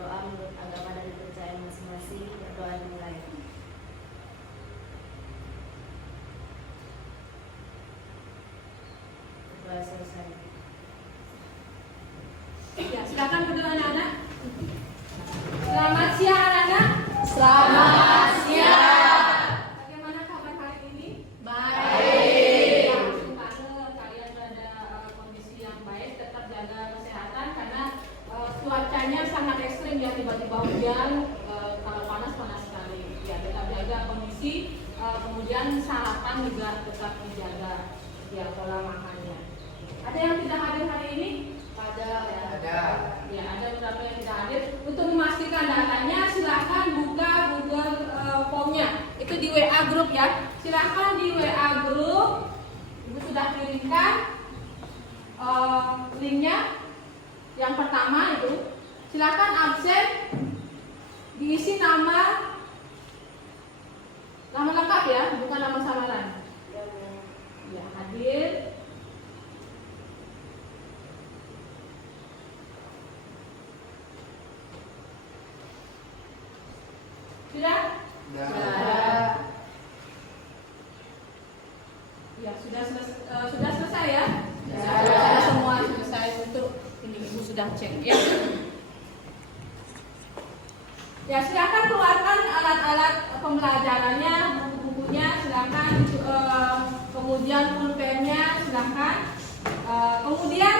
berdoa menurut agama dan kepercayaan masing-masing. Berdoa dimulai. Berdoa selesai. Ya, silakan berdoa anak-anak. Selamat siang anak-anak. Selamat siang. Bagaimana kabar hari ini? Baik. Ya, semoga kalian berada kondisi yang baik, tetap jaga kesehatan karena cuacanya sangat ekstrim ya, tiba-tiba hujan, kalau panas sekali. Ya, tetap jaga kondisi, kemudian sarapan juga tetap dijaga, ya, pola makannya. Ada yang tidak hadir hari ini? Ada. Ya, ada beberapa yang tidak hadir. Untuk memastikan datanya, silahkan buka Google Form-nya. Itu di WA grup ya. Silahkan di WA grup. Ibu sudah kirimkan linknya. Yang pertama itu, silahkan absen, diisi nama lengkap ya, bukan nama samaran. Ya, hadir. Sudah? Sudah. Ya, sudah selesai ya? Sudah. Semua selesai untuk ini, Ibu sudah cek ya. Ya, silakan keluarkan alat-alat pembelajarannya, buku-bukunya silakan, kemudian pulpennya silakan. Kemudian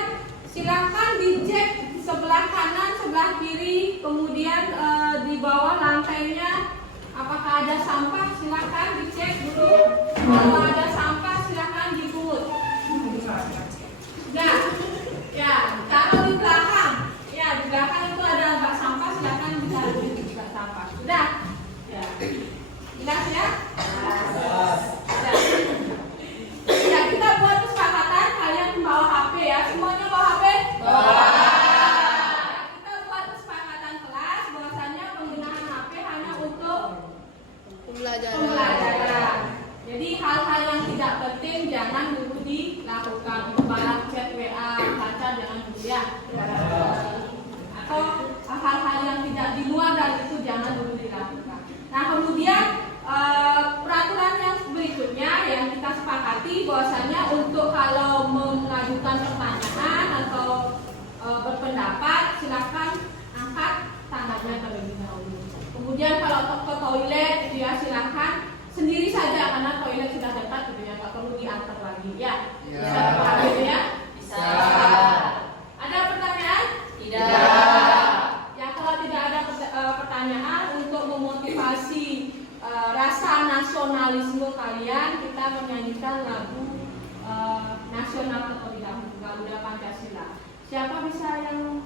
silakan dicek sebelah kanan, sebelah kiri, kemudian di bawah lantainya apakah ada sampah, silakan dicek dulu. Kalau ada sampah silakan dipungut. Nah, ya, kalau di belakang, ya di belakang itu ada bak sampah, silakan dicari bak sampah. Sudah? Ya. Jelas ya? Ya. Ya, kita buat kesepakatan kalian bawa HP ya. Semuanya bawa HP? Bawa. Kita buat kesepakatan kelas bahwasanya penggunaan HP hanya untuk pembelajaran. Jadi hal-hal yang tidak penting jangan dulu dilakukan. Balas chat WA, baca jangan dulu ya. Atau hal-hal yang tidak di luar dari itu jangan dulu dilakukan. Nah, kemudian peraturan yang berikutnya yang kita sepakati bahwasanya untuk kalau mengajukan pertanyaan atau berpendapat silakan angkat tangannya terlebih dahulu. Kemudian kalau ke toilet dia silakan sendiri saja karena toilet sudah dekat gitu ya, nggak perlu diantar lagi ya. Bisa dipahami gitu ya? Bisa. Ada pertanyaan? Tidak. Ya, kalau tidak ada pertanyaan, untuk memotivasi rasa nasionalisme kalian, kita menyanyikan lagu nasional terlebih dahulu, Garuda Pancasila. Siapa bisa yang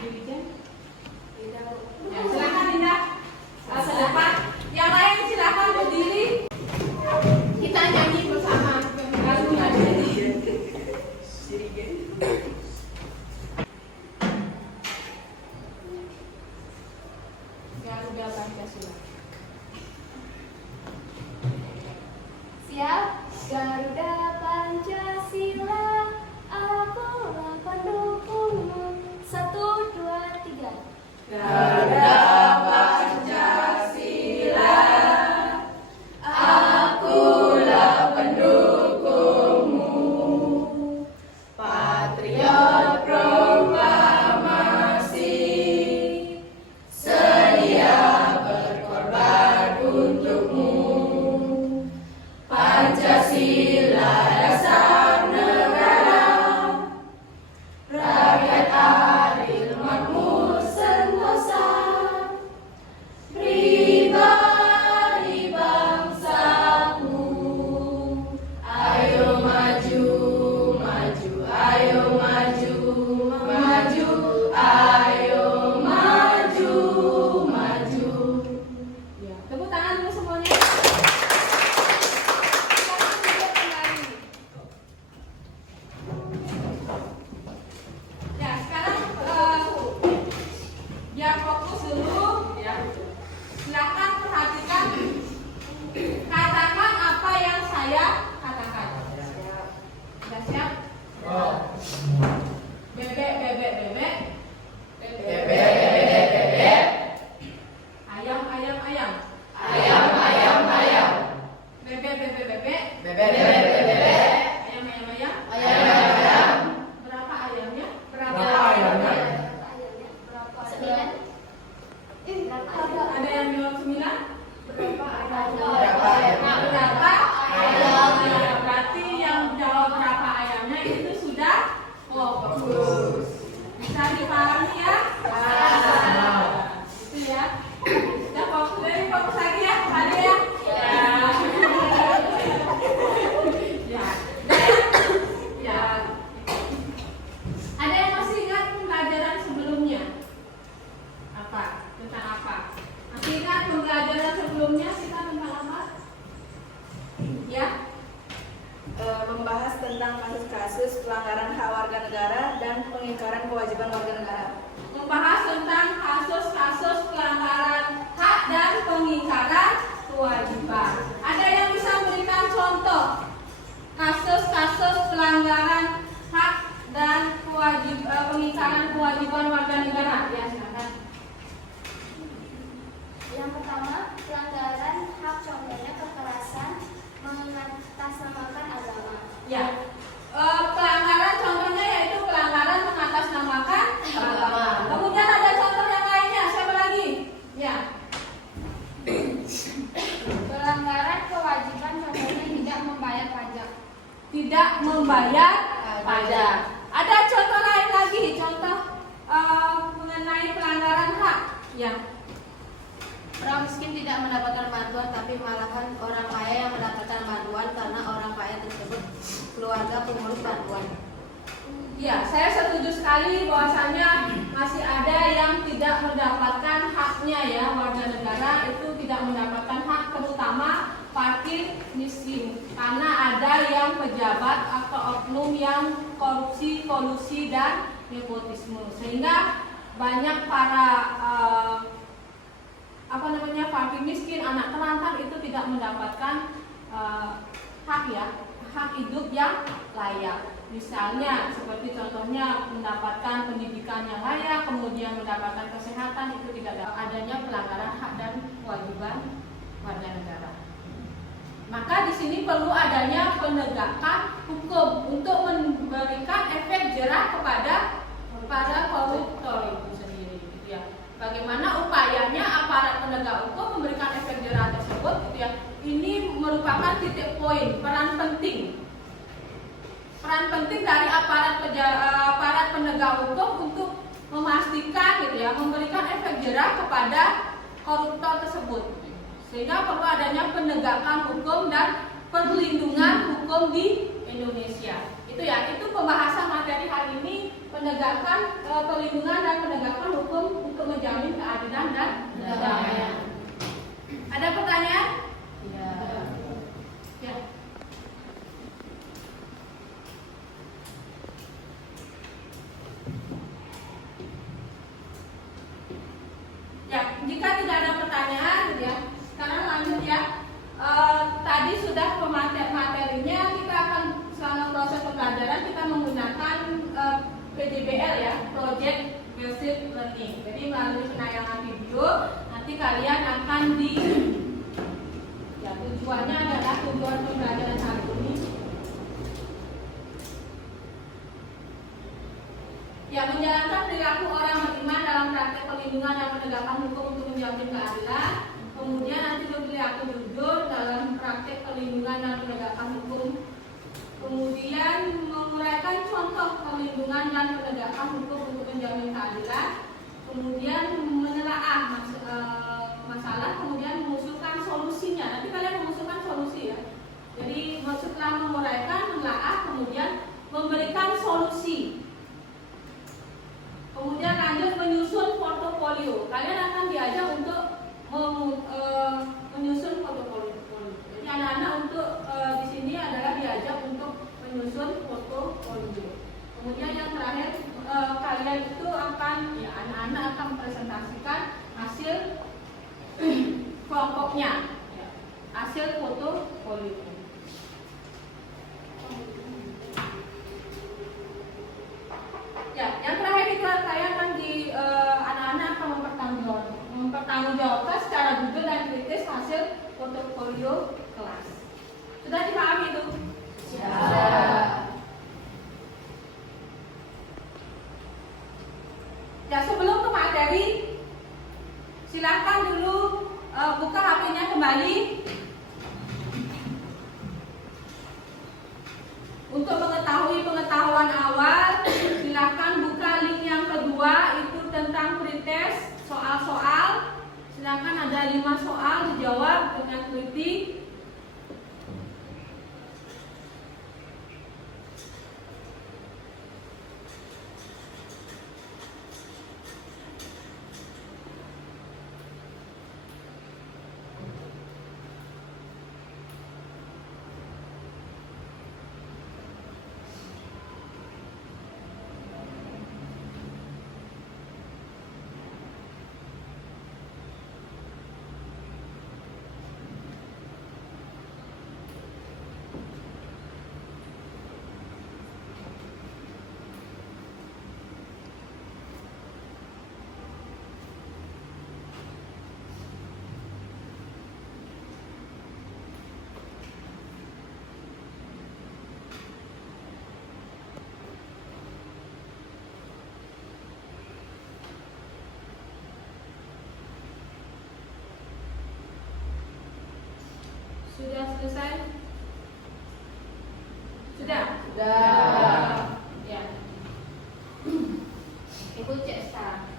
dirijen? Ya, silakan Dinda ke depan. Yang lain silakan berdiri. Kita nyanyi bersama lagunya. Garuda Pancasila. Siap? Garuda Pancasila, akulah pendukungmu. 1, 2, 3. Garuda Pancasila, akulah pendukungmu. Patriot proklamasi, sedia berkorban untukmu. Pancasila dasar negara, rakyat adil makmur sentosa, pribadi bangsaku. Ayo maju, maju, ayo maju, maju, ayo maju, maju. Ya, tepuk tangan dulu semuanya. Silakan duduk kembali. Ya, sekarang biar fokus dulu ya. Silakan perhatikan, katakan apa yang saya katakan. Sudah siap? Bebek, bebek, bebek. Bebek, Ya. Orang miskin tidak mendapatkan bantuan, tapi malahan orang kaya yang mendapatkan bantuan karena orang kaya tersebut keluarga pengurus bantuan. Ya, saya setuju sekali bahwasanya masih ada yang tidak mendapatkan haknya ya, warga negara itu tidak mendapatkan hak, terutama fakir miskin, karena ada yang pejabat atau oknum yang korupsi, kolusi dan nepotisme, sehingga banyak para fakir miskin, anak terlantar itu tidak mendapatkan hak ya, hak hidup yang layak. Misalnya seperti contohnya mendapatkan pendidikan yang layak, kemudian mendapatkan kesehatan, itu tidak ada adanya pelanggaran hak dan kewajiban warga negara. Maka di sini perlu adanya penegakan hukum untuk memberikan efek jerah kepada para koruptor itu sendiri. Gitu ya. Bagaimana upayanya aparat penegak hukum memberikan efek jerah tersebut? Gitu ya. Ini merupakan titik poin, peran penting dari aparat penegak hukum untuk memastikan gitu ya, memberikan efek jerah kepada koruptor tersebut, sehingga perlu adanya penegakan hukum dan perlindungan hukum di Indonesia. Itu ya, itu pembahasan materi hari ini, penegakan perlindungan dan penegakan hukum untuk menjamin keadilan dan kedamaian. Ada pertanyaan? Ya. Ya. Ya, jika tidak ada pertanyaan, ya, sekarang lanjut ya. Tadi sudah materinya, kita akan selama proses pembelajaran kita menggunakan PJBL ya, Project Based Learning. Jadi melalui penayangan video, nanti kalian akan ya, tujuannya adalah tujuan pembelajaran hari ini. Ya, menjalankan perilaku orang beriman dalam praktek perlindungan dan penegakan hukum untuk menjamin keadilan. Kemudian nanti perilaku jujur dalam praktek perlindungan dan penegakan hukum. Kemudian menguraikan contoh perlindungan dan penegakan hukum untuk menjamin keadilan. Kemudian menelaah masalah, kemudian mengusulkan solusinya. Nanti kalian mengusulkan solusi ya. Jadi setelah menguraikan, menelaah, kemudian memberikan solusi. Kemudian lanjut menyusun portofolio. Kalian akan diajak untuk menyusun portofolio. Jadi anak-anak untuk di sini adalah diajak untuk menyusun portofolio. Kemudian yang terakhir kalian itu akan, ya, anak-anak akan presentasikan hasil kelompoknya, ya, hasil portofolio. Ya, yang terakhir itu saya akan anak-anak akan mempertanggungjawabkan secara jujur dan kritis hasil portofolio kelas. Sudah dipahami itu? Ya. Ya, sebelum ke materi, silakan dulu buka HP-nya kembali. Untuk mengetahui pengetahuan awal, silakan buka link yang kedua, itu tentang pretest, soal-soal. Silakan, ada 5 soal, dijawab dengan teliti. Sudah selesai? Sudah? Sudah. Ya. Ibu cek sekarang.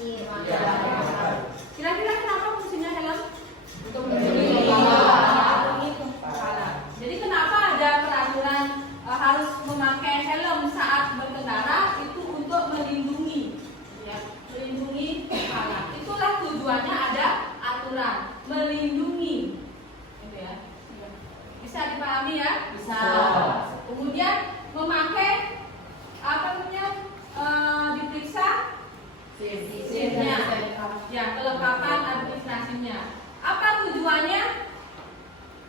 Iya. Kira-kira kenapa fungsinya helm? Untuk melindungi kepala. Jadi kenapa ada peraturan harus memakai helm saat berkendara? Itu untuk melindungi, ya, melindungi kepala. Itulah tujuannya ada aturan melindungi, gitu ya. Bisa dipahami ya? Bisa. Kemudian memakai apa namanya? Diperiksa SIM-nya, ya, kelengkapan administrasinya. Apa tujuannya?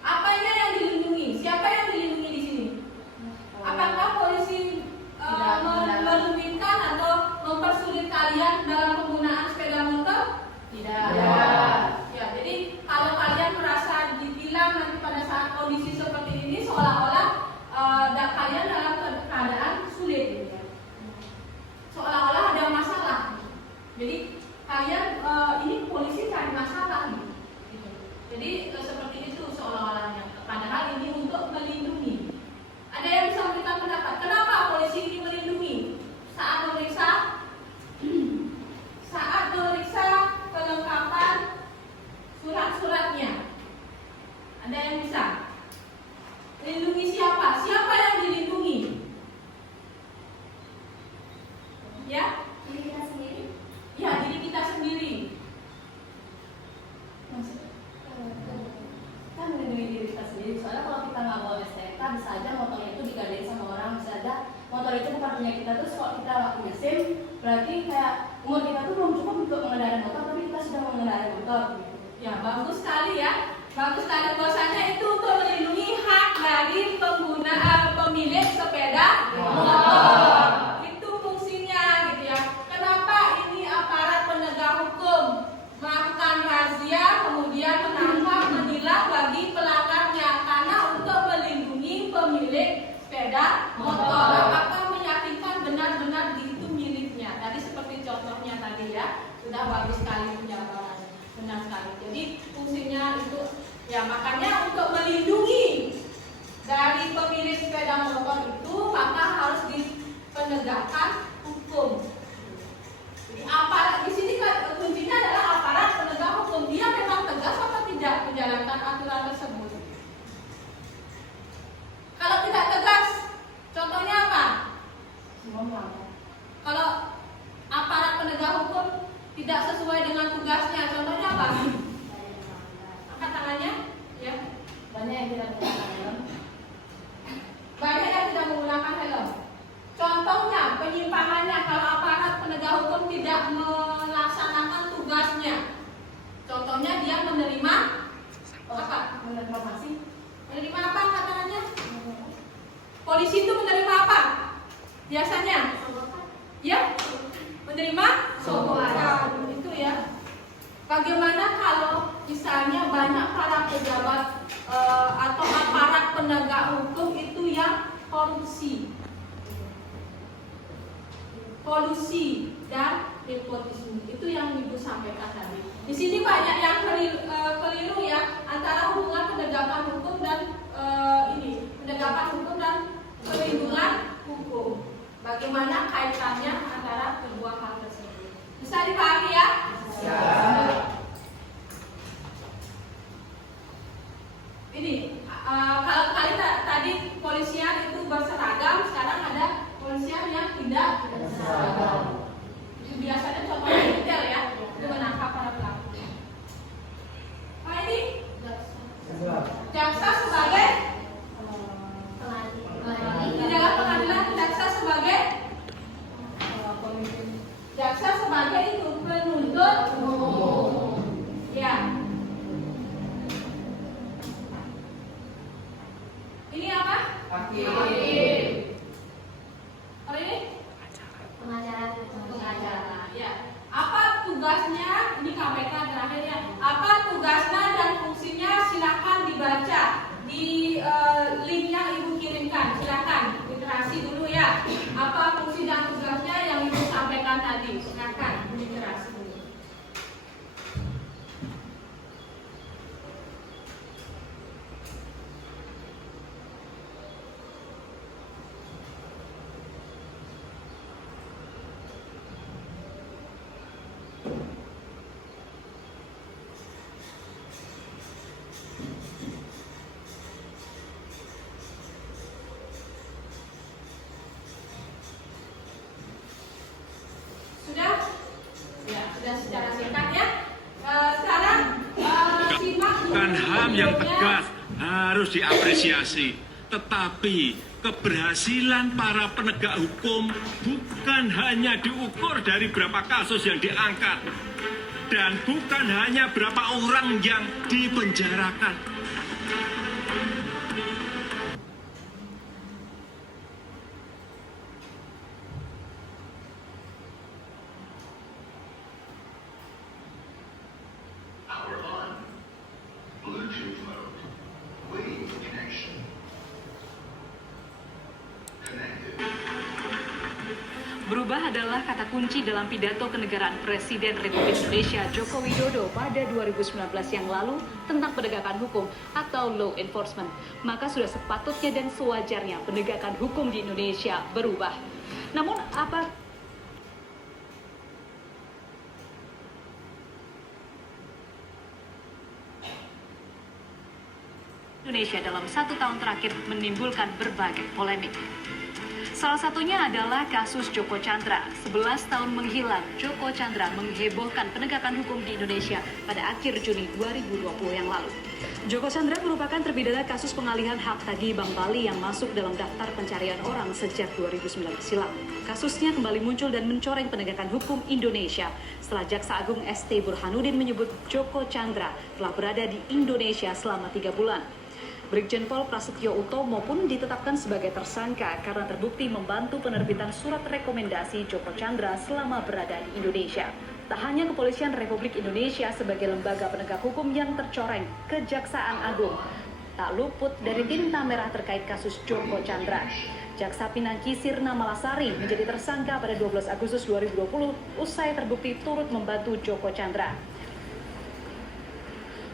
Apanya yang dilindungi? Siapa yang dilindungi di sini? Apakah polisi merumitkan atau mempersulit kalian dalam penggunaan sepeda motor? Tidak. Ya, jadi kalau kalian merasa ditilang nanti pada saat kondisi seperti ini seolah-olah kalian dalam keadaan sulit, gitu ya. Seolah-olah ada masalah. Jadi kalian ini polisi cari masalah, gitu. Jadi seperti itu seolah-olahnya. Padahal ini untuk melindungi. Ada yang bisa memberikan pendapat kenapa polisi ini melindungi? Saat memeriksa kelengkapan surat-suratnya. Ada yang bisa? Melindungi siapa? Siapa yang dilindungi? Ya? Diri kita sendiri. Ya, diri kita sendiri. Kan melindungi diri kita sendiri. Soalnya kalau kita nggak bawa STNK, bisa aja motornya itu digadein sama orang, bisa aja motor itu bukan punya kita. Terus kalau kita nggak punya SIM, berarti kayak umur kita tuh belum cukup untuk mengendarai motor, tapi kita sudah mengendarai motor. Ya, bagus sekali ya. Bagus sekali, bahwasanya itu untuk melindungi hak dari pemilik sepeda motor. Itu fungsinya, gitu ya. Kenapa ini aparat penegak hukum melakukan razia, kemudian menangkap, menilang bagi pelanggarnya? Karena untuk melindungi pemilik sepeda motor. Apakah meyakinkan benar-benar itu miliknya? Tadi seperti contohnya tadi ya, sudah bagus sekali penjabarannya. Benar sekali. Jadi fungsinya itu ya, makanya untuk melindungi dari pemilik sepeda motor itu maka harus dipenegakkan hukum. Jadi aparat di sini kan kuncinya adalah aparat penegak hukum. Dia memang tegas atau tidak menjalankan aturan tersebut? Kalau tidak tegas, contohnya apa? Semua melanggar. Kalau aparat penegak hukum tidak sesuai dengan tugasnya, contohnya apa? Angkat tangannya, ya. Banyak yang tidak menggunakan helm. Banyak yang tidak menggunakan helm. Contohnya, penyimpangannya kalau aparat penegak hukum tidak melaksanakan tugasnya. Contohnya dia menerima apa? Menerima sanksi. Menerima apa katanya? Polisi itu menerima apa? Biasanya? Ya? Menerima sogokan. Itu ya. Bagaimana kalau misalnya banyak para pejabat atau aparat penegak hukum itu yang kolusi dan nepotisme? Itu yang Ibu sampaikan tadi. Di sini banyak yang keliru ya, antara hubungan penegakan hukum dan penegakan hukum dan perlindungan hukum. Bagaimana kaitannya antara kedua hal tersebut? Bisa dipahami ya? Ya. Ini kalau kali tadi polisian itu berseragam, sekarang ada polisian yang tidak berseragam. Itu biasanya contohnya detail ya, itu menangkap para pelaku. Nah ini jaksa sebagai di dalam pengadilan, jaksa sebagai itu penuntut umum. Ya. Ini apa? Hakim. Kalau ini? Pengacara. Ya. Apa tugasnya? Ini KPK terakhir ya. Apa tugasnya dan fungsinya? Silakan dibaca di link yang Ibu kirimkan. Silakan literasi dulu ya. Apa fungsi dan tugasnya yang Ibu sampaikan tadi? Silakan literasi dulu. HAM yang tegas harus diapresiasi. Tetapi keberhasilan para penegak hukum bukan hanya diukur dari berapa kasus yang diangkat. Dan bukan hanya berapa orang yang dipenjarakan. Power on. Bluetooth mode. Waiting for connection. Connected. Berubah adalah kata kunci dalam pidato kenegaraan Presiden Republik Indonesia Joko Widodo pada 2019 yang lalu tentang penegakan hukum atau law enforcement. Maka sudah sepatutnya dan sewajarnya penegakan hukum di Indonesia berubah. Namun apa Indonesia dalam 1 tahun terakhir menimbulkan berbagai polemik. Salah satunya adalah kasus Joko Chandra. 11 tahun menghilang, Joko Chandra menghebohkan penegakan hukum di Indonesia pada akhir Juni 2020 yang lalu. Joko Chandra merupakan terpidana kasus pengalihan hak tagih Bank Bali yang masuk dalam daftar pencarian orang sejak 2019 silam. Kasusnya kembali muncul dan mencoreng penegakan hukum Indonesia setelah Jaksa Agung ST Burhanuddin menyebut Joko Chandra telah berada di Indonesia selama 3 bulan. Brigjen Pol Prasetyo Utomo pun ditetapkan sebagai tersangka karena terbukti membantu penerbitan surat rekomendasi Joko Chandra selama berada di Indonesia. Tak hanya Kepolisian Republik Indonesia sebagai lembaga penegak hukum yang tercoreng, Kejaksaan Agung tak luput dari tinta merah terkait kasus Joko Chandra. Jaksa Pinangki Sirna Malasari menjadi tersangka pada 12 Agustus 2020 usai terbukti turut membantu Joko Chandra.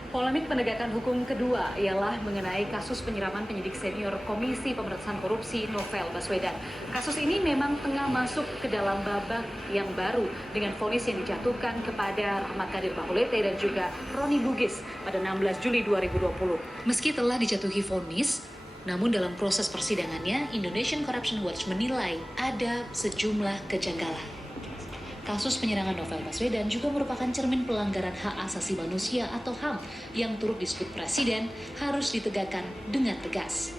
Polemik penegakan hukum kedua ialah mengenai kasus penyiraman penyidik senior Komisi Pemberantasan Korupsi Novel Baswedan. Kasus ini memang tengah masuk ke dalam babak yang baru dengan vonis yang dijatuhkan kepada Ahmad Kadir Bahulete dan juga Roni Bugis pada 16 Juli 2020. Meski telah dijatuhi vonis, namun dalam proses persidangannya, Indonesian Corruption Watch menilai ada sejumlah kejanggalan. Kasus penyerangan Novel Baswedan juga merupakan cermin pelanggaran hak asasi manusia atau HAM yang turut disebut Presiden harus ditegakkan dengan tegas.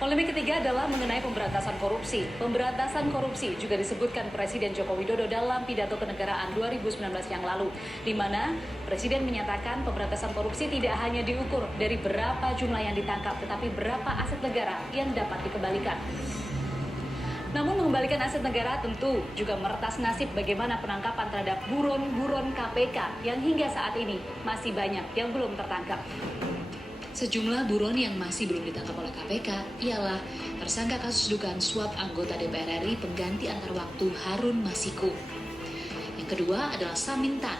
Polemik ketiga adalah mengenai pemberantasan korupsi. Pemberantasan korupsi juga disebutkan Presiden Joko Widodo dalam pidato kenegaraan 2019 yang lalu, di mana Presiden menyatakan pemberantasan korupsi tidak hanya diukur dari berapa jumlah yang ditangkap, tetapi berapa aset negara yang dapat dikembalikan. Namun mengembalikan aset negara tentu juga meretas nasib bagaimana penangkapan terhadap buron-buron KPK yang hingga saat ini masih banyak yang belum tertangkap. Sejumlah buron yang masih belum ditangkap oleh KPK ialah tersangka kasus dugaan suap anggota DPR RI pengganti antar waktu Harun Masiku. Yang kedua adalah Samintan.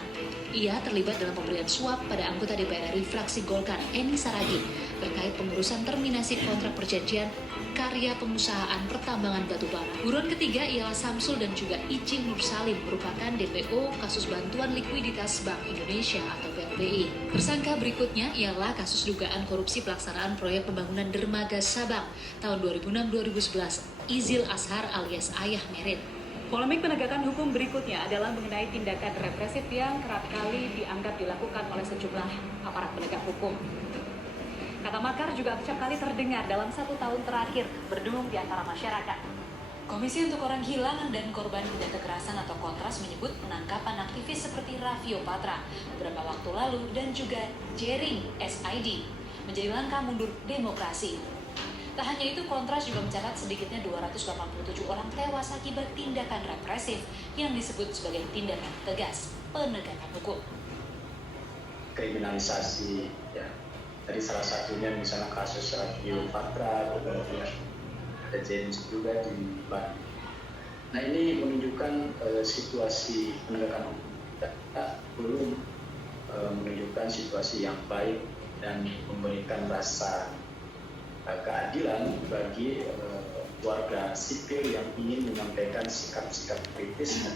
Ia terlibat dalam pemberian suap pada anggota DPR RI fraksi Golkar Eni Saragih terkait pengurusan terminasi kontrak perjanjian karya pengusahaan pertambangan batubara. Buron ketiga ialah Samsul dan juga Icing Nursalim merupakan DPO kasus bantuan likuiditas Bank Indonesia atau BLBI. Tersangka berikutnya ialah kasus dugaan korupsi pelaksanaan proyek pembangunan dermaga Sabang tahun 2006-2011, Izil Ashar alias Ayah Merit. Polemik penegakan hukum berikutnya adalah mengenai tindakan represif yang kerap kali dianggap dilakukan oleh sejumlah aparat penegak hukum. Kata makar juga acap kali terdengar dalam 1 tahun terakhir berdengung di antara masyarakat. Komisi untuk Orang Hilang dan Korban Tindak Kekerasan atau Kontras menyebut penangkapan aktivis seperti Raffio Patra beberapa waktu lalu dan juga Jering SID menjadi langkah mundur demokrasi. Tak hanya itu, Kontras juga mencatat sedikitnya 287 orang tewas akibat tindakan represif yang disebut sebagai tindakan tegas penegakan hukum. Kriminalisasi, ya. Tadi salah satunya misalnya kasus Raffio Patra, kemudian ada James juga di Bali. Nah ini menunjukkan situasi penegakan hukum kita belum menunjukkan situasi yang baik dan memberikan rasa keadilan bagi warga sipil yang ingin menyampaikan sikap-sikap kritis.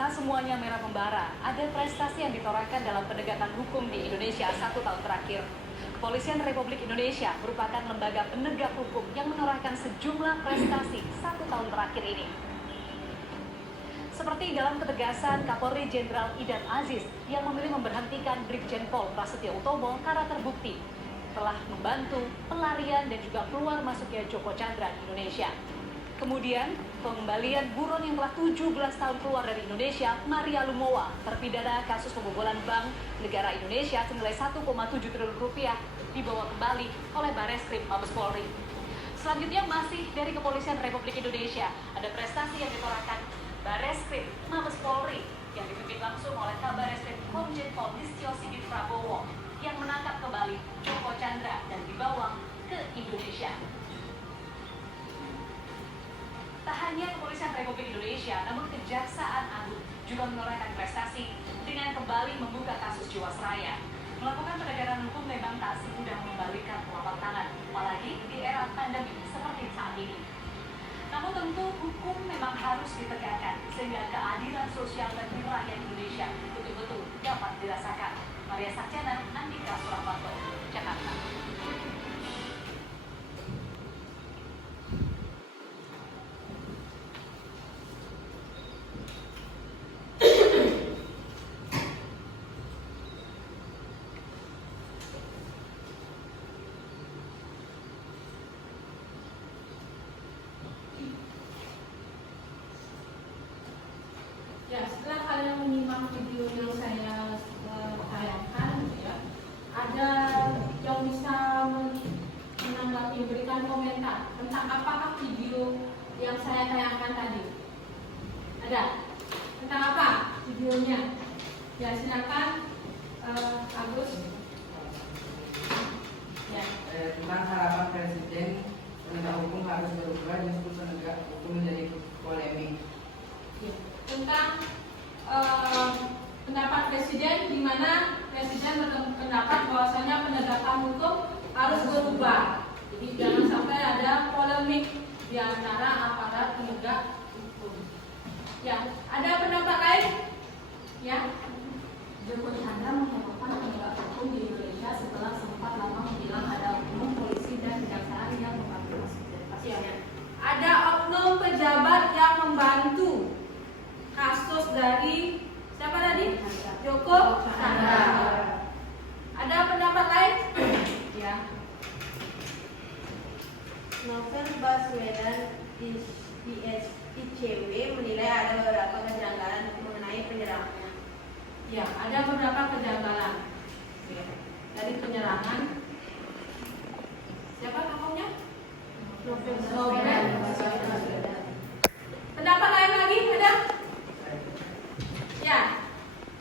Tak semuanya merah membara, ada prestasi yang ditorehkan dalam penegakan hukum di Indonesia 1 tahun terakhir. Kepolisian Republik Indonesia merupakan lembaga penegak hukum yang menorehkan sejumlah prestasi 1 tahun terakhir ini. Seperti dalam ketegasan Kapolri Jenderal Idam Aziz yang memilih memberhentikan Brigjen Pol Prasetyo Utomo karena terbukti telah membantu pelarian dan juga keluar masuknya Joko Chandra di Indonesia. Kemudian, pengembalian buron yang telah 17 tahun keluar dari Indonesia, Maria Lumowa, terpidana kasus pembobolan bank negara Indonesia senilai 1,7 triliun rupiah, dibawa kembali oleh Bareskrim Mabes Polri. Selanjutnya masih dari Kepolisian Republik Indonesia, ada prestasi yang ditorahkan Bareskrim Mabes Polri yang dipimpin langsung oleh Kabareskrim Komjen Pol Listio Sigit Prabowo yang menangkap kembali Joko Chandra dan dibawa ke Indonesia. Tak hanya Kepolisian Republik Indonesia, namun Kejaksaan Agung juga menorehkan prestasi dengan kembali membuka kasus Jiwasraya. Melakukan penegakan hukum memang tak semudah membalikan telapak tangan, apalagi di era pandemi seperti saat ini. Namun tentu hukum memang harus ditegakkan sehingga keadilan sosial bagi rakyat Indonesia betul-betul dapat dirasakan. Maria Sarjana, Andika Suramanto, Jakarta. Ya, setelah kalian menyimak video yang saya tayangkan, ya, ada yang bisa menanggapi, berikan komentar tentang apakah video yang saya tayangkan tadi? Ada? Tentang apa videonya? Ya, silakan Agus. Ya. Tentang harapan Presiden penegak hukum harus berubah, justru penegak hukum menjadi polemik. Ya. Tentang pendapat Presiden, di mana Presiden berpendapat bahwasanya penegakan hukum harus berubah. Jadi jangan sampai ada polemik di antara aparat penegak hukum. Ya, ada pendapat lain? Ya. Joko Chandra menghebohkan penegak hukum di Indonesia setelah sempat lama menghilang ada oknum polisi dan kejaksaan yang membantu kasusnya. Ada oknum pejabat yang membantu kasus dari siapa tadi? Joko Chandra. Ada pendapat lain? Ya. Novel Baswedan ICW menilai ada beberapa kejanggalan mengenai penyerangannya. Ya, ada beberapa kejanggalan dari penyerangan. Siapa tokohnya? Novel Baswedan. Pendapat lain lagi ada? Ya,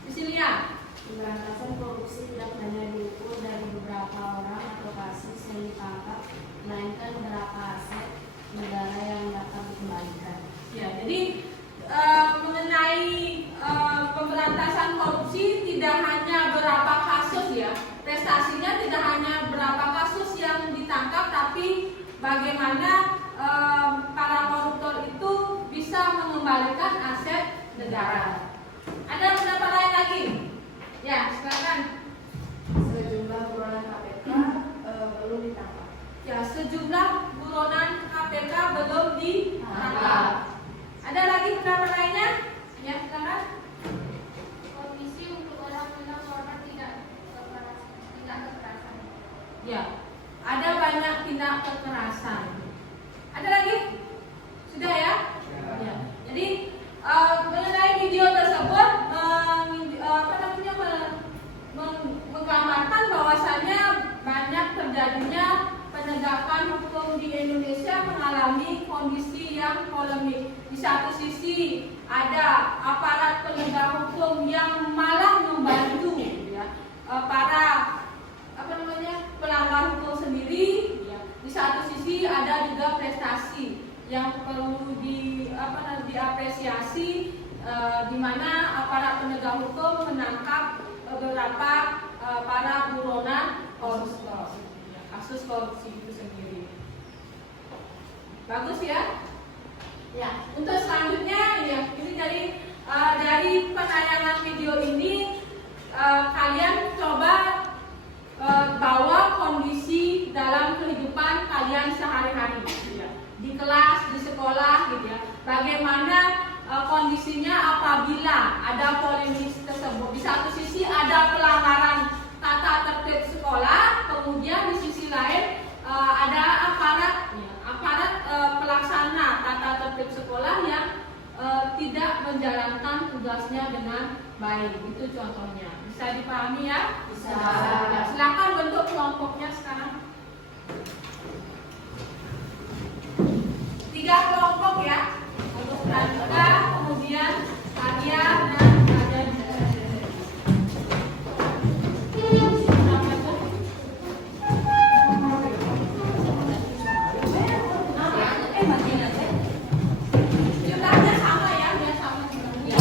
Cecilia. Pemberantasan korupsi tidak hanya diukur dari beberapa orang atau kasus yang ditangkap, melainkan beberapa aset negara yang dapat dikembalikan. Ya, jadi mengenai pemberantasan korupsi tidak hanya berapa kasus ya, prestasinya tidak hanya berapa kasus yang ditangkap, tapi bagaimana para koruptor itu bisa mengembalikan aset negara. Ada pendapat lain lagi? Ya, silakan. Sejumlah buronan KPK belum ditangkap. Ya, sejumlah buronan KPK belum ditangkap. Ada lagi pendapat lainnya? Ya, silakan. Komisi untuk orang-orang korban tindak kekerasan. Ya, ada banyak tindak kekerasan. Ada lagi? Sudah ya? Ya. Jadi mengenai video tersebut menggambarkan bahwasannya banyak terjadinya penegakan hukum di Indonesia mengalami kondisi yang polemik. Di satu sisi ada aparat penegak hukum yang malah membantu ya, para pelanggar hukum sendiri. Ya. Di satu sisi ada juga prestasi yang perlu diapresiasi, di mana aparat penegak hukum menangkap beberapa para buronan koruptor, kasus korupsi itu sendiri. Bagus ya? Ya. Untuk selanjutnya, ya, ini dari penayangan video ini kalian coba bawa kondisi dalam kehidupan kalian sehari-hari, gitu ya. Di kelas, di sekolah, gitu ya. Bagaimana kondisinya apabila ada polemik tersebut. Di satu sisi ada pelanggaran tata tertib sekolah, kemudian di sisi lain ada aparat pelaksana tata tertib sekolah yang tidak menjalankan tugasnya dengan baik. Itu contohnya. Bisa dipahami ya? Bisa. Ya, silakan bentuk kelompoknya sekarang. 3 kelompok ya, untuk pramuka, kemudian karya dan ada jumlahnya sama ya, biar sama jumlahnya.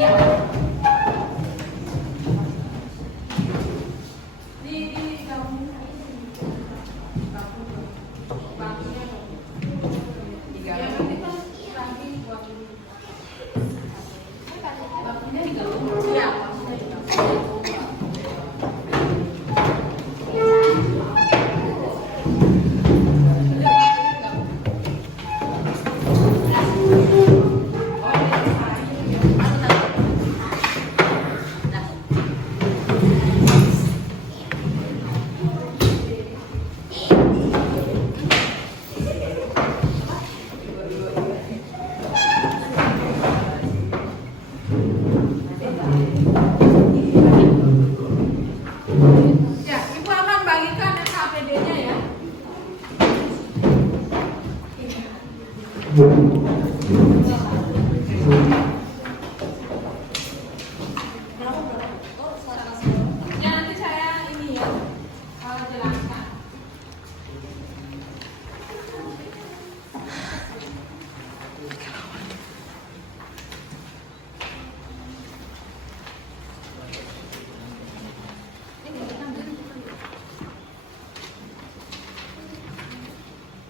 Ya. Di kamu bakunya dong. Ya, nanti kan lagi buat ini. Bakunya digabung. Ya, bakunya digabung. Ya, Ibu akan bagikan SKPD-nya ya. Ya, nanti saya ini ya, jelaskan.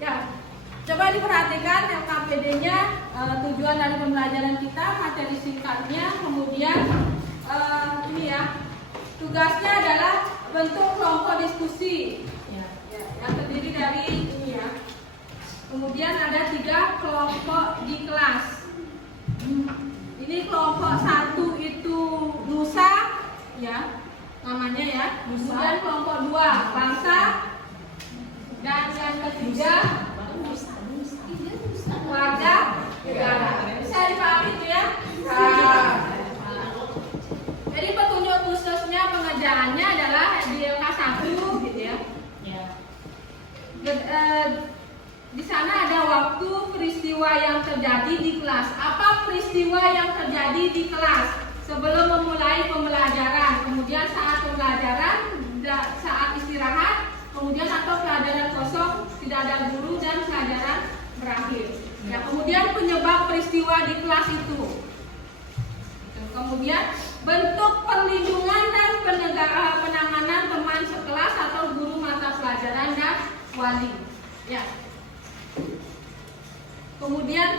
Ya, coba diperhatikan LKPD-nya, tujuan dari pembelajaran kita, materi singkatnya, kemudian ini ya, tugasnya adalah bentuk kelompok diskusi, yang terdiri dari ini ya. Kemudian ada 3 kelompok di kelas. Ini kelompok 1 itu Nusa, ya, namanya ya. Kemudian kelompok 2 bangsa. Dan yang ketiga wadah negara. Bisa dipahami itu ya? Jadi petunjuk khususnya pengerjaannya adalah di LK1 gitu ya. Di sana ada waktu peristiwa yang terjadi di kelas. Apa peristiwa yang terjadi di kelas? Sebelum memulai pembelajaran, kemudian saat pembelajaran, saat istirahat, kemudian atau pelajaran kosong, tidak ada guru dan pelajaran berakhir. Ya, kemudian penyebab peristiwa di kelas itu. Kemudian bentuk perlindungan dan penanganan teman sekelas atau guru mata pelajaran dan wali. Ya. Kemudian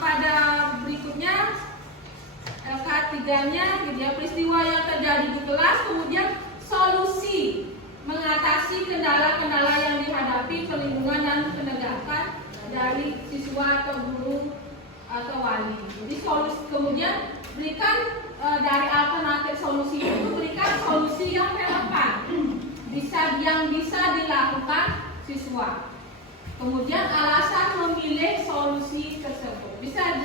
pada berikutnya LK3-nya gitu ya, peristiwa yang terjadi di kelas, kemudian solusi mengatasi kendala-kendala yang dihadapi, perlindungan dan penegakan dari siswa atau guru atau wali. Jadi solusi, kemudian berikan dari alternatif solusi itu, berikan solusi yang relevan, yang bisa dilakukan siswa. Kemudian alasan memilih solusi tersebut. Bisa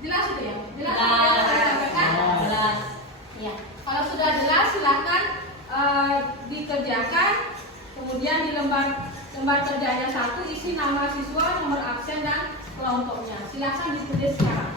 jelas itu ya? Jelas apa yang saya sampaikan? Jelas. Ya. Kalau sudah jelas silahkan dikerjakan. Kemudian di lembar kerjanya 1 isi nama siswa, nomor absen dan kelompoknya. Silahkan ditulis sekarang.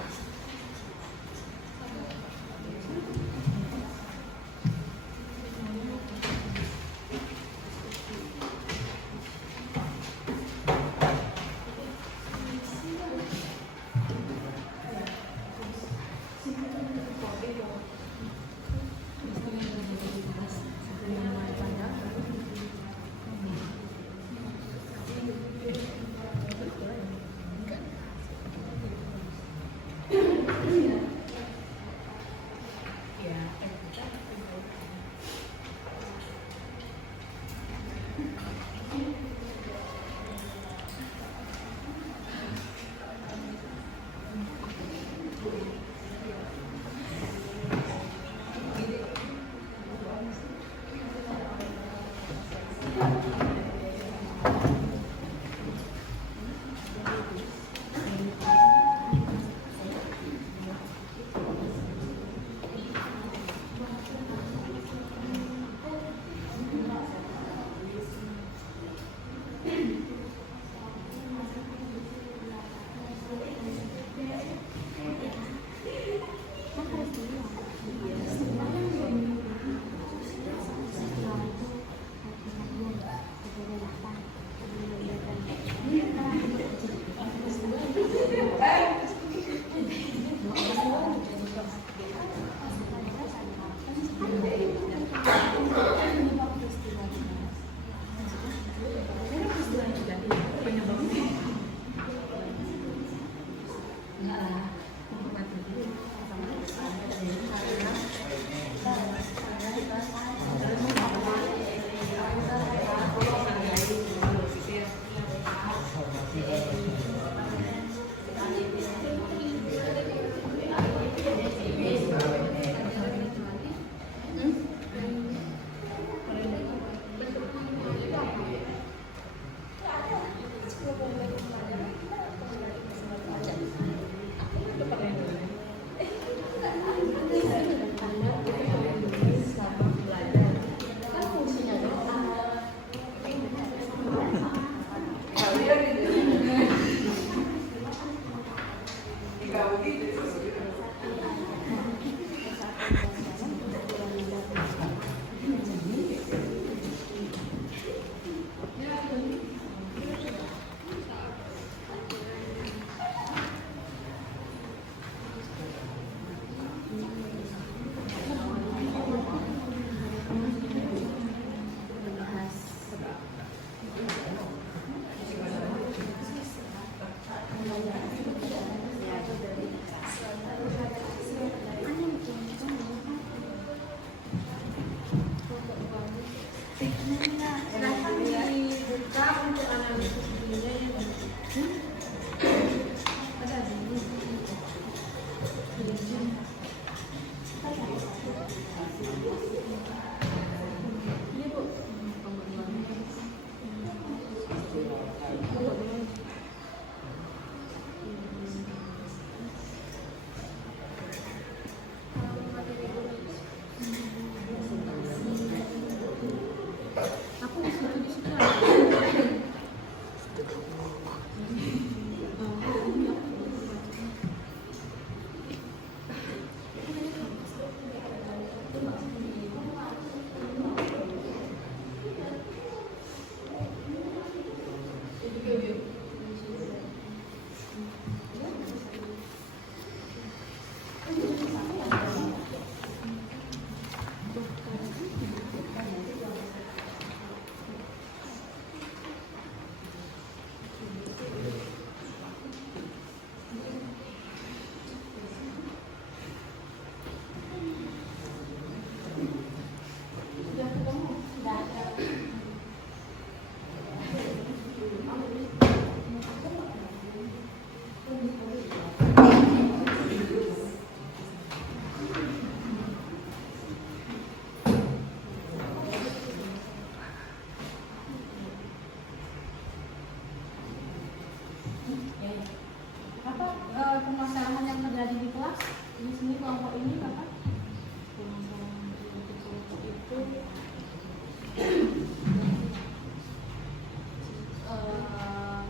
Permasalahan yang terjadi di kelas di sini kelompok ini Bapak? Itu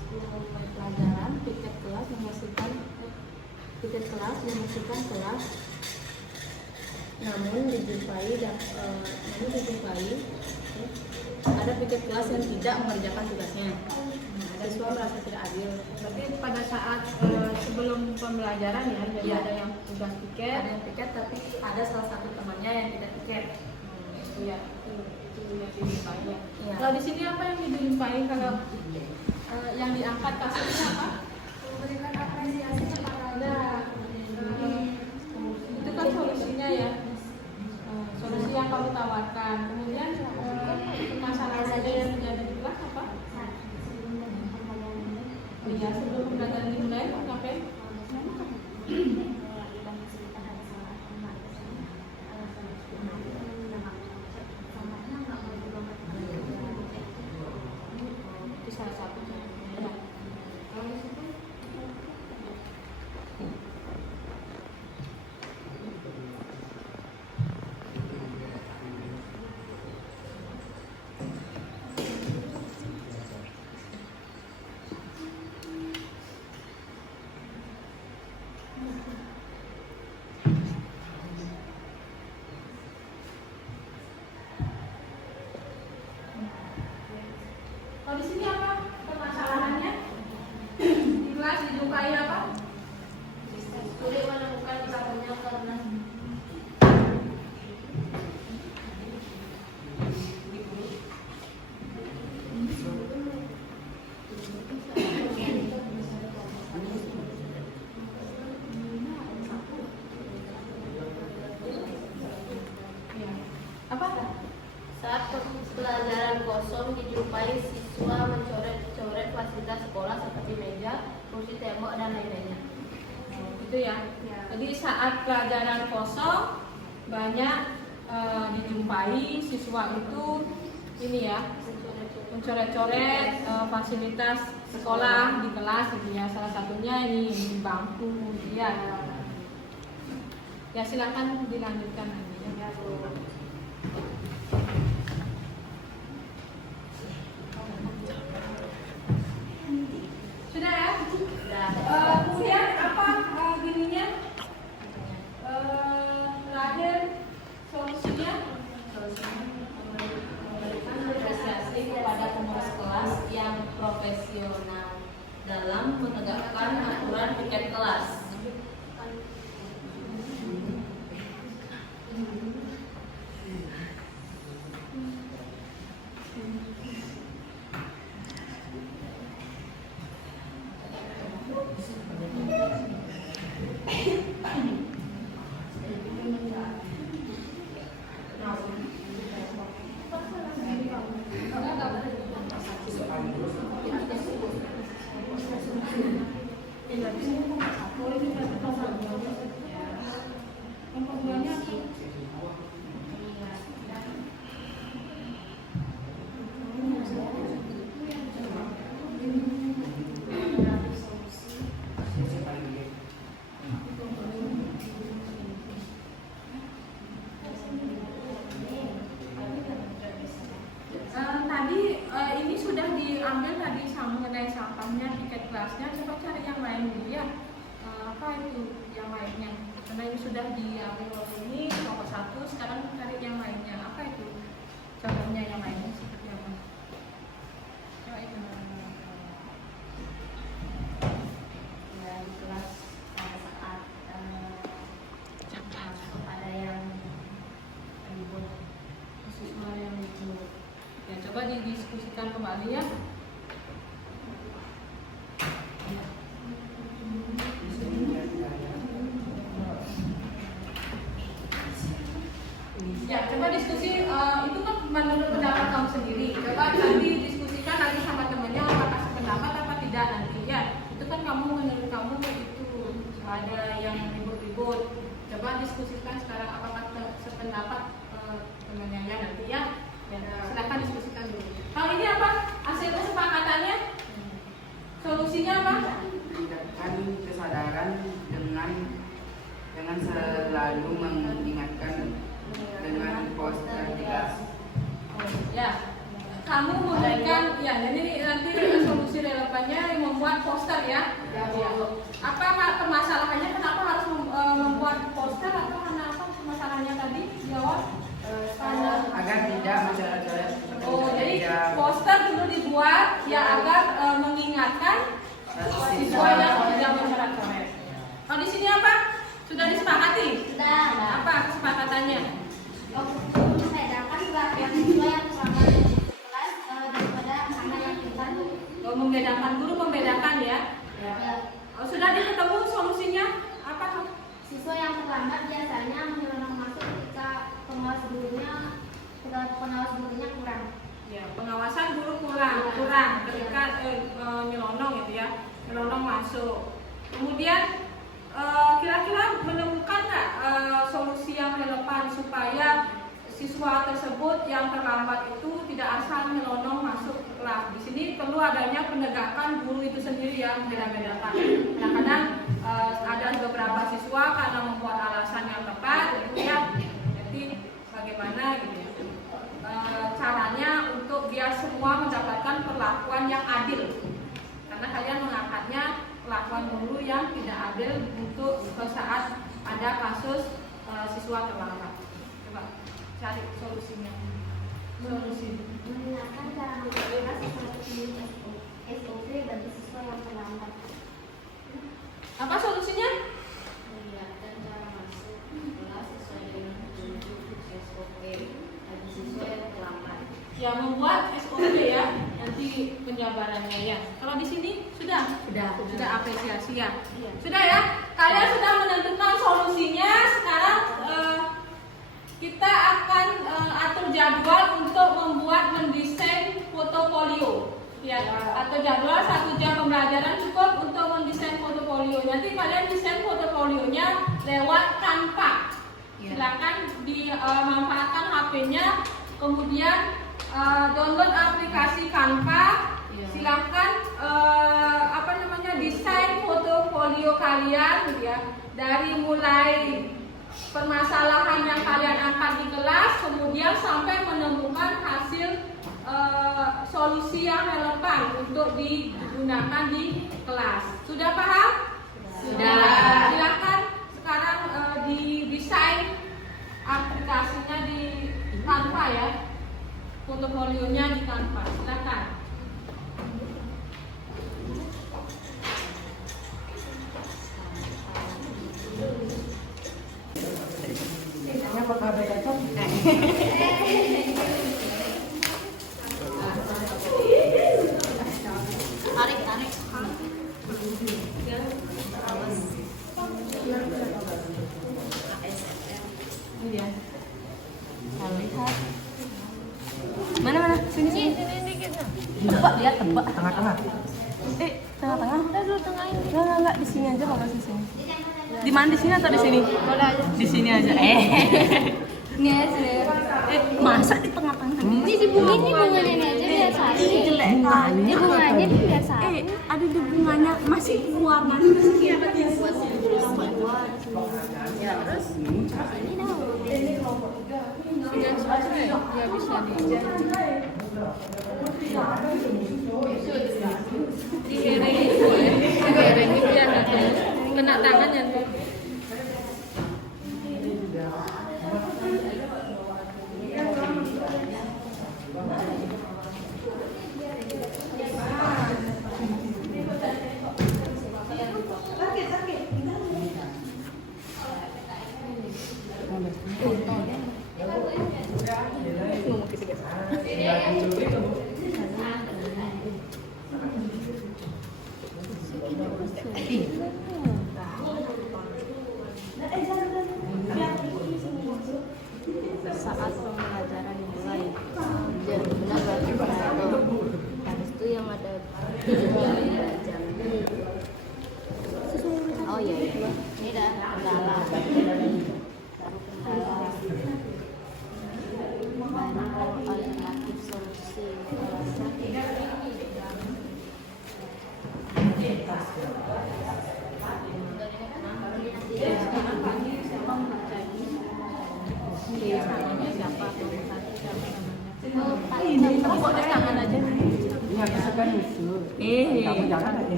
sebelum pelajaran tiket kelas memastikan kelas, namun dijumpai ada piket kelas yang tidak mengerjakan tugasnya. Siswa merasa tidak adil. Berarti pada saat sebelum pembelajaran ya, jadi ada yang tugas piket, tapi ada salah satu temannya yang tidak piket. Itu ya, itu yang dijumpai ya. Ya. Kalau di sini apa yang dijumpai kalau yang diangkat kasusnya apa? Memberikan apresiasi kepada itu kan solusinya ya. Solusi yang kamu tawarkan. Kemudian masalahnya yang terjadi di kelas apa? Iya, sebelum pembelajaran dimulai, ngapain? Itu salah satu. Kalau di sini apa permasalahannya? Di kelas dijumpai apa? gitu ya. Jadi saat pelajaran kosong banyak dijumpai siswa itu ini ya, mencoret-coret fasilitas sekolah di kelas gitu ya. Salah satunya ini di bangku gitu ya. Ya silakan dilanjutkan lagi ya. Sudah ya? Kemudian apa gininya? Terakhir solusinya? Memberikan apresiasi kepada pengurus kelas yang profesional dalam menegakkan aturan piket kelas. Ini sudah diambil tadi mengenai sampahnya, tiket kelasnya. Coba cari yang lain dulu ya. Apa itu yang lainnya? Karena ini sudah diambil oleh ini nomor 1. Sekarang cari yang lainnya. Apa itu? Contohnya yang lainnya seperti apa? Coba itu. Ya di kelas pada saat ada yang ribut, Siswa yang itu. Ya, coba didiskusikan kembali ya. Ya, coba diskusi itu kan menurut pendapat kamu sendiri. Coba nanti diskusikan lagi sama temennya apakah sependapat apa tidak nanti ya. Itu kan kamu menurut kamu itu ada yang ribut-ribut. Coba diskusikan sekarang apakah sependapat temennya ya nanti ya. Ya, silakan diskusikan dulu. Kalau ini apa? Hasil kesepakatannya? Solusinya apa? Meningkatkan kesadaran dengan selalu mengingatkan dengan poster di kelas. Ya, kamu memberikan ya. Jadi nanti solusi relevannya yang membuat poster ya. Ya. Apa permasalahannya? Kenapa harus membuat poster atau karena apa masalahnya tadi? Jawab. Agar tidak mencoret-coret. Oh, jadi poster dulu dibuat ya agar mengingatkan siswa yang tidak mencoret-coret. Kalau di sini apa? Sudah disepakati? Sudah. Apa kesepakatannya? Membedakan perhatian siswa yang selamat di kelas daripada anak yang pintar. Oh, membedakan guru membedakan ya. Ya. Oh, sudah ketemu solusinya? Apa? Siswa yang terlambat biasanya menyelonong masuk ketika pengawas gurunya kurang. Ya, pengawasan guru kurang ketika nyelonong gitu ya, nyelonong masuk. Kemudian kira-kira menemukan nggak solusi yang relevan supaya siswa tersebut yang terlambat itu tidak asal nyelonong masuk ke kelas. Di sini perlu adanya penegakan guru itu sendiri yang beda-bedakan. Kadang-kadang ada beberapa siswa karena membuat alasan yang tepat, gitu ya. Jadi bagaimana gitu ya? Caranya untuk biar semua mendapatkan perlakuan yang adil. Karena kalian mengangkatnya perlakuan guru yang tidak adil untuk saat ada kasus siswa terlambat. Coba cari solusinya. Solusi. Menggunakan cara mengelola sesuatu SOP bagi siswa yang terlambat. Apa solusinya? Menyiapkan cara masuk kelas sesuai dengan petunjuk SOP bagi siswa yang terlambat. Ya, membuat SOP ya, nanti penjabarannya ya. Kalau di sini sudah apresiasi ya. Sudah ya. Kalian sudah menentukan solusinya. Sekarang kita akan atur jadwal untuk mendesain portofolio. Ya, atau jadwal 1 jam pembelajaran cukup untuk mendesain portofolio. Nanti kalian desain portofolio belajarnya lewat Canva. Silakan dimanfaatkan HP-nya, kemudian download aplikasi Canva. Silakan desain portofolio kalian gitu ya, dari mulai permasalahan yang kalian angkat di kelas, kemudian sampai menemukan hasil solusi yang relevan untuk digunakan di kelas. Sudah paham? Sudah. Silakan sekarang didesain aplikasinya di Canva ya, portofolionya di Canva. Silakan. Apakah ada cocok? Tarik. Lihat. Mana? Sini. Lihat tebak. Tengah-tengah. Tengah-tengah. Udah dulu tengahin. Enggak, di sini aja Bapak, di sini. Di mana, di sini atau di sini? Di sini aja. Masa di tengah-tengah? Ini di bunganya ini aja biar satu. Ini bunganya biar satu. Ada di bunganya masih warna. Ya terus ini dah. Ya bisa diiringi biar kena tangannya tuh. Saat pembelajaran dimulai, jadi benar bagi penonton. Habis itu yang ada belajar. Oh iya, ini dah kendala. Baru kendala. Baru alternatif solusi.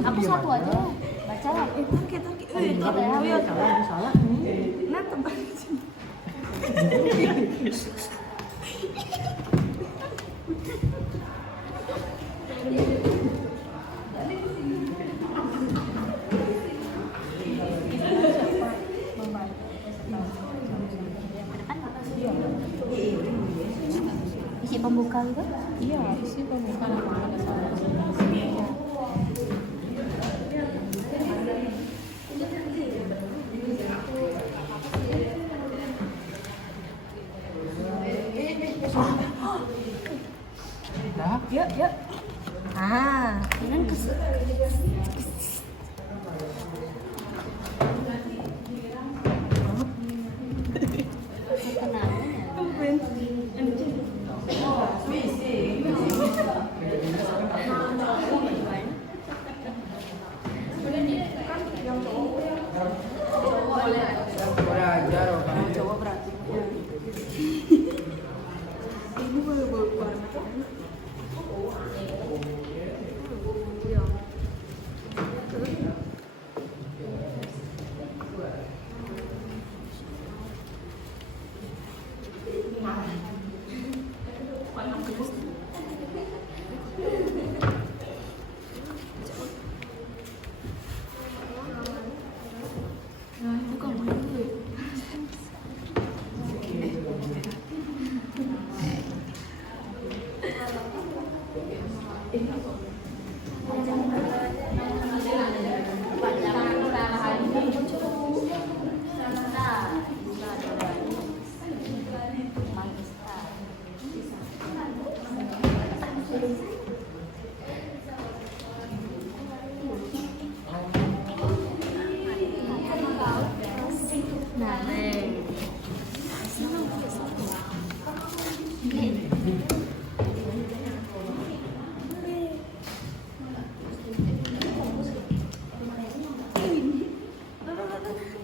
Aku satu aja. Baca lah. Salah. Nah, tebak sini. Isi pembuka itu? Iya, isi pembuka ada salah. Yuk. Ini kenapa ya?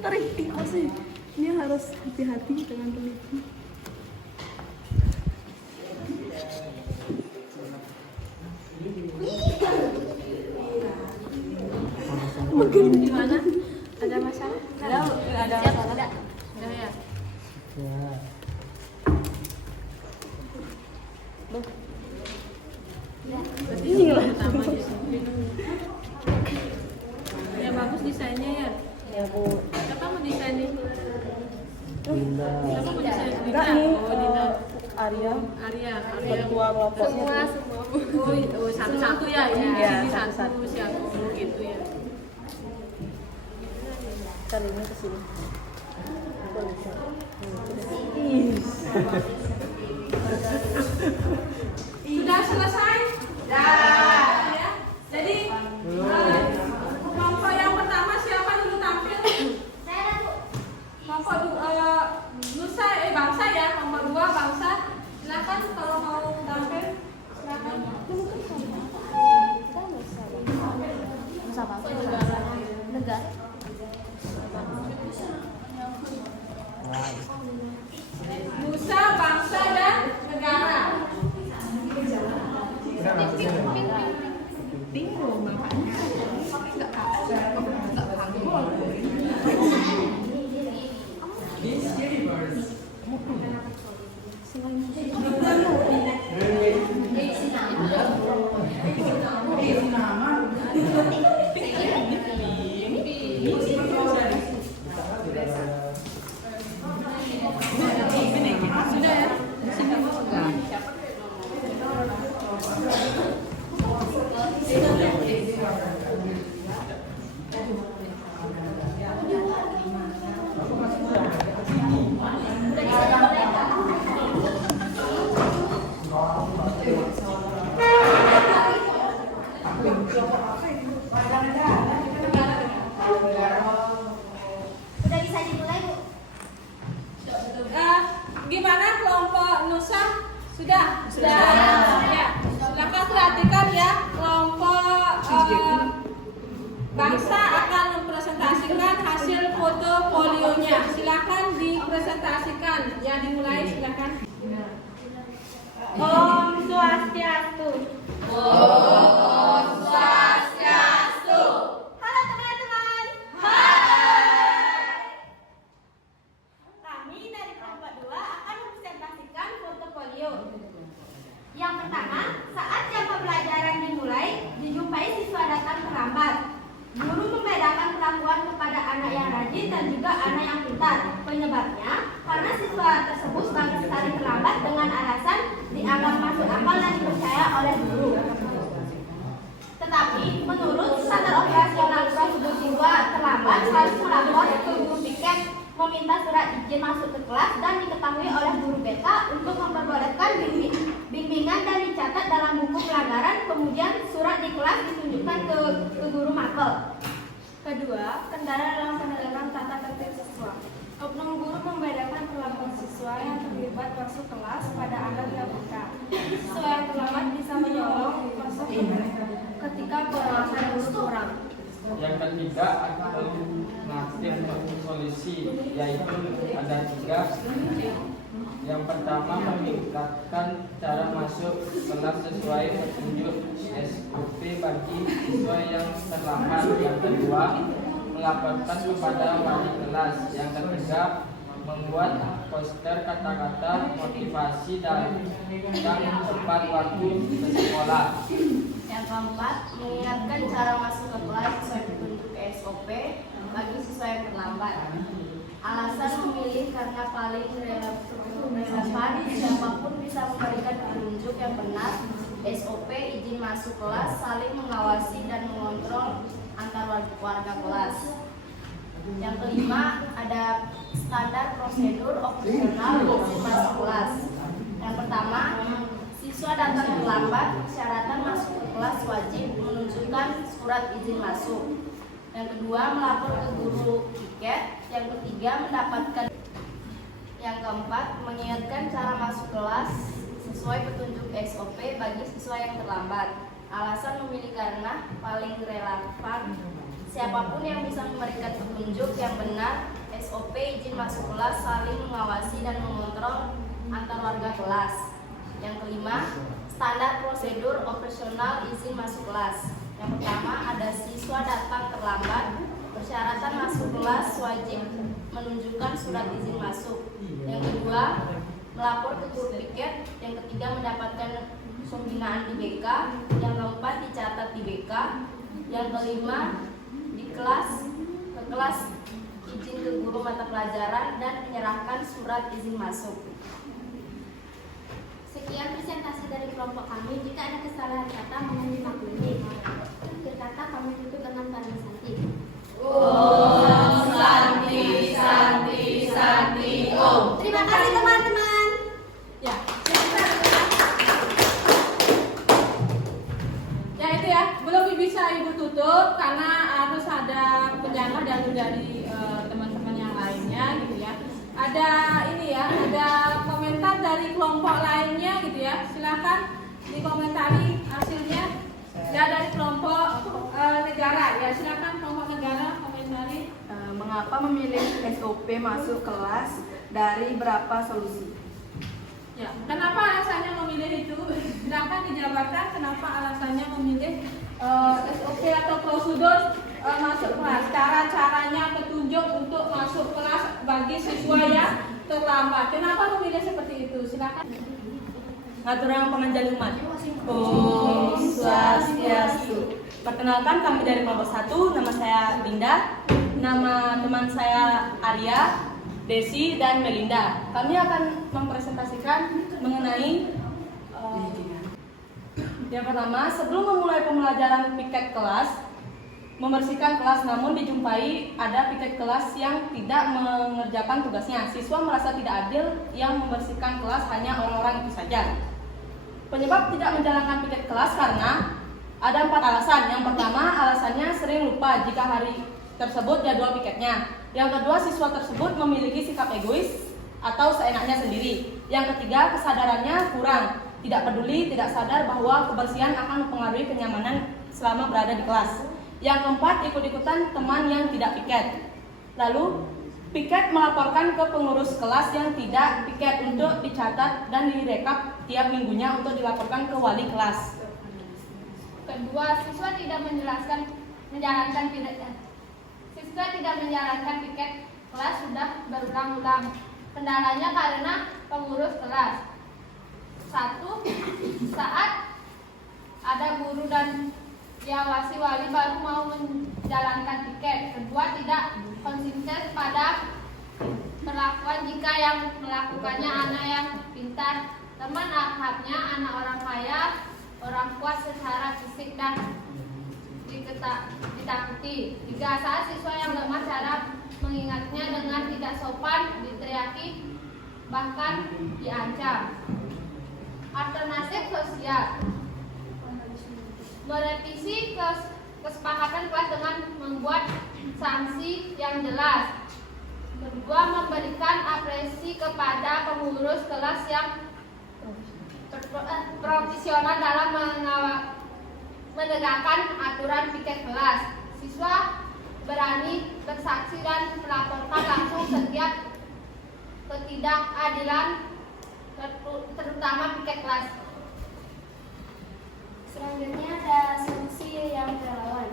Tarik sih. Ini harus hati-hati dengan teliti. Gimana? Ada masalah? Ada masalah. Ada ya. Ini lah. Ya bagus desainnya ya. Ya Bu. Siapa mau desain ini? Dinda. Siapa mau desain? Enggak nih. Dina. Arya. Arya. Ketua kelompoknya. Oh, satu-satu ya. Ini Iya, sini satu, satu-satu. si aku gitu ya. Kalinya ke sini. Sudah selesai? Sudah. Ya. Jadi kelompok yang pertama siapa dulu tampil? Saya Bu. Kelompok Nusa bangsa ya, kelompok 2 bangsa. Silakan kalau mau tampil. Silakan. Sama negara. Nusa, bangsa dan negara. Bingung makanya. Sudah ya? Udah bisa dimulai Bu. Gimana kelompok Nusa? Sudah? Sudah. Ya. Silakan perhatikan ya, kelompok bangsa akan mempresentasikan hasil fotofolionya. Silakan dipresentasikan. Ya, dimulai silakan. Om Swastiastu. Om Swastiastu. Halo teman-teman. Hai. Kami dari kelompok 2 akan mempresentasikan portofolio. Yang pertama, saat jam pembelajaran dimulai, dijumpai siswa datang terlambat. Guru membedakan perlakuan kepada anak yang rajin dan juga anak yang pintar. Penyebabnya karena siswa tersebut sekali terlambat dengan alasan dianggap masuk akal dan dipercaya oleh guru. Tetapi menurut standar operasional prosedur siswa terlambat harus melapor ke guru piket, meminta surat izin masuk ke kelas dan diketahui oleh guru beta untuk memperbolehkan bimbingan dan dicatat dalam buku pelajaran. Kemudian surat di kelas ditunjukkan ke guru makel. Kedua, kendala dalam penegakan tata tertib siswa. Oknum guru membedakan perlakuan siswa yang terlibat masuk kelas pada anak yang buta. Siswa yang terlambat bisa menyolong masuk ketika pengawasan guru kurang. Yang ketiga alternatif solusi, yaitu ada 3. Yang pertama, meningkatkan cara masuk kelas sesuai petunjuk SOP bagi siswa yang terlambat. Yang kedua, melaporkan kepada wali kelas. Yang ketiga, membuat poster kata-kata motivasi dan tepat waktu ke sekolah. Yang keempat, mengingatkan cara masuk ke kelas sesuai petunjuk SOP bagi siswa yang terlambat. Alasan memilih karena paling relevan, siapapun bisa memberikan petunjuk yang benar. SOP, izin masuk kelas, saling mengawasi dan mengontrol antar warga kelas. Yang kelima, ada standar prosedur operasional izin masuk kelas. Yang pertama, siswa datang terlambat, persyaratan masuk ke kelas wajib menunjukkan surat izin masuk. Yang kedua, melapor ke guru piket. Yang ketiga, mendapatkan. Yang keempat, mengingatkan cara masuk kelas sesuai petunjuk SOP bagi siswa yang terlambat. Alasan memilih karena paling relevan, Siapapun yang bisa memberikan petunjuk yang benar, SOP izin masuk kelas, saling mengawasi dan mengontrol antar warga kelas. Yang kelima, standar prosedur operasional izin masuk kelas. Yang pertama, ada siswa datang terlambat. Persyaratan masuk kelas wajib menunjukkan surat izin masuk. Yang kedua, melapor ke guru piket. Yang ketiga, mendapatkan pembinaan di BK. Yang keempat, dicatat di BK. Yang kelima, ke kelas izin ke guru mata pelajaran dan menyerahkan surat izin masuk. Sekian presentasi dari kelompok kami. Jika ada kesalahan kata mohon dimaklumi. Akhir kata kami tutup dengan Tari Santi. Om Santi Santi Santi Om. Terima kasih teman-teman. Ya, ya itu ya, belum bisa Ibu tutup karena harus ada penjangah dari teman-teman yang lainnya gitu ya. Ada ini ya, ada komentar dari kelompok lainnya gitu ya. Silakan dikomentari hasilnya. Ya dari kelompok negara ya, silakan kelompok negara komentari. Mengapa memilih SOP masuk kelas dari berapa solusi? Ya, kenapa alasannya memilih itu? Silakan dijabarkan kenapa alasannya memilih SOP atau prosedur masuk kelas. Cara-caranya petunjuk untuk masuk kelas bagi siswa yang terlambat. Kenapa memilih seperti itu? Silakan. Aturan pengajian umat. Om Swastiastu. Perkenalkan, kami dari kelompok 1. Nama saya Linda. Nama teman saya Arya, Desi, dan Melinda. Kami akan mempresentasikan mengenai yang pertama, sebelum memulai pembelajaran piket kelas, membersihkan kelas, namun dijumpai ada piket kelas yang tidak mengerjakan tugasnya. Siswa merasa tidak adil yang membersihkan kelas hanya orang-orang itu saja. Penyebab tidak menjalankan piket kelas karena ada 4 alasan. Yang pertama, alasannya sering lupa jika hari tersebut jadwal piketnya. Yang kedua, siswa tersebut memiliki sikap egois atau seenaknya sendiri. Yang ketiga, kesadarannya kurang, tidak peduli, tidak sadar bahwa kebersihan akan mempengaruhi kenyamanan selama berada di kelas. Yang keempat, ikut-ikutan teman yang tidak piket. Lalu, piket melaporkan ke pengurus kelas yang tidak piket untuk dicatat dan direkap tiap minggunya untuk dilaporkan ke wali kelas. Kedua, siswa tidak menjalankan piket kelas sudah berulang-ulang. Kendalanya karena pengurus kelas. 1. Saat ada guru dan diawasi wali baru mau menjalankan piket. Kedua, tidak konsisten pada perlakuan jika yang melakukannya anak yang pintar, teman akrabnya, anak orang kaya, orang kuat secara fisik dan ditakuti. 3. Saat siswa yang lemah, cara mengingatnya dengan tidak sopan, diteriaki, bahkan diancam. Alternatif sosial, merevisi kesepakatan kelas dengan membuat sanksi yang jelas. Kedua, memberikan apresiasi kepada pengurus kelas yang profesional dalam menegakkan aturan piket kelas. Siswa berani bersaksi dan melaporkan langsung setiap ketidakadilan, terutama piket kelas. Selanjutnya ada solusi yang relawan.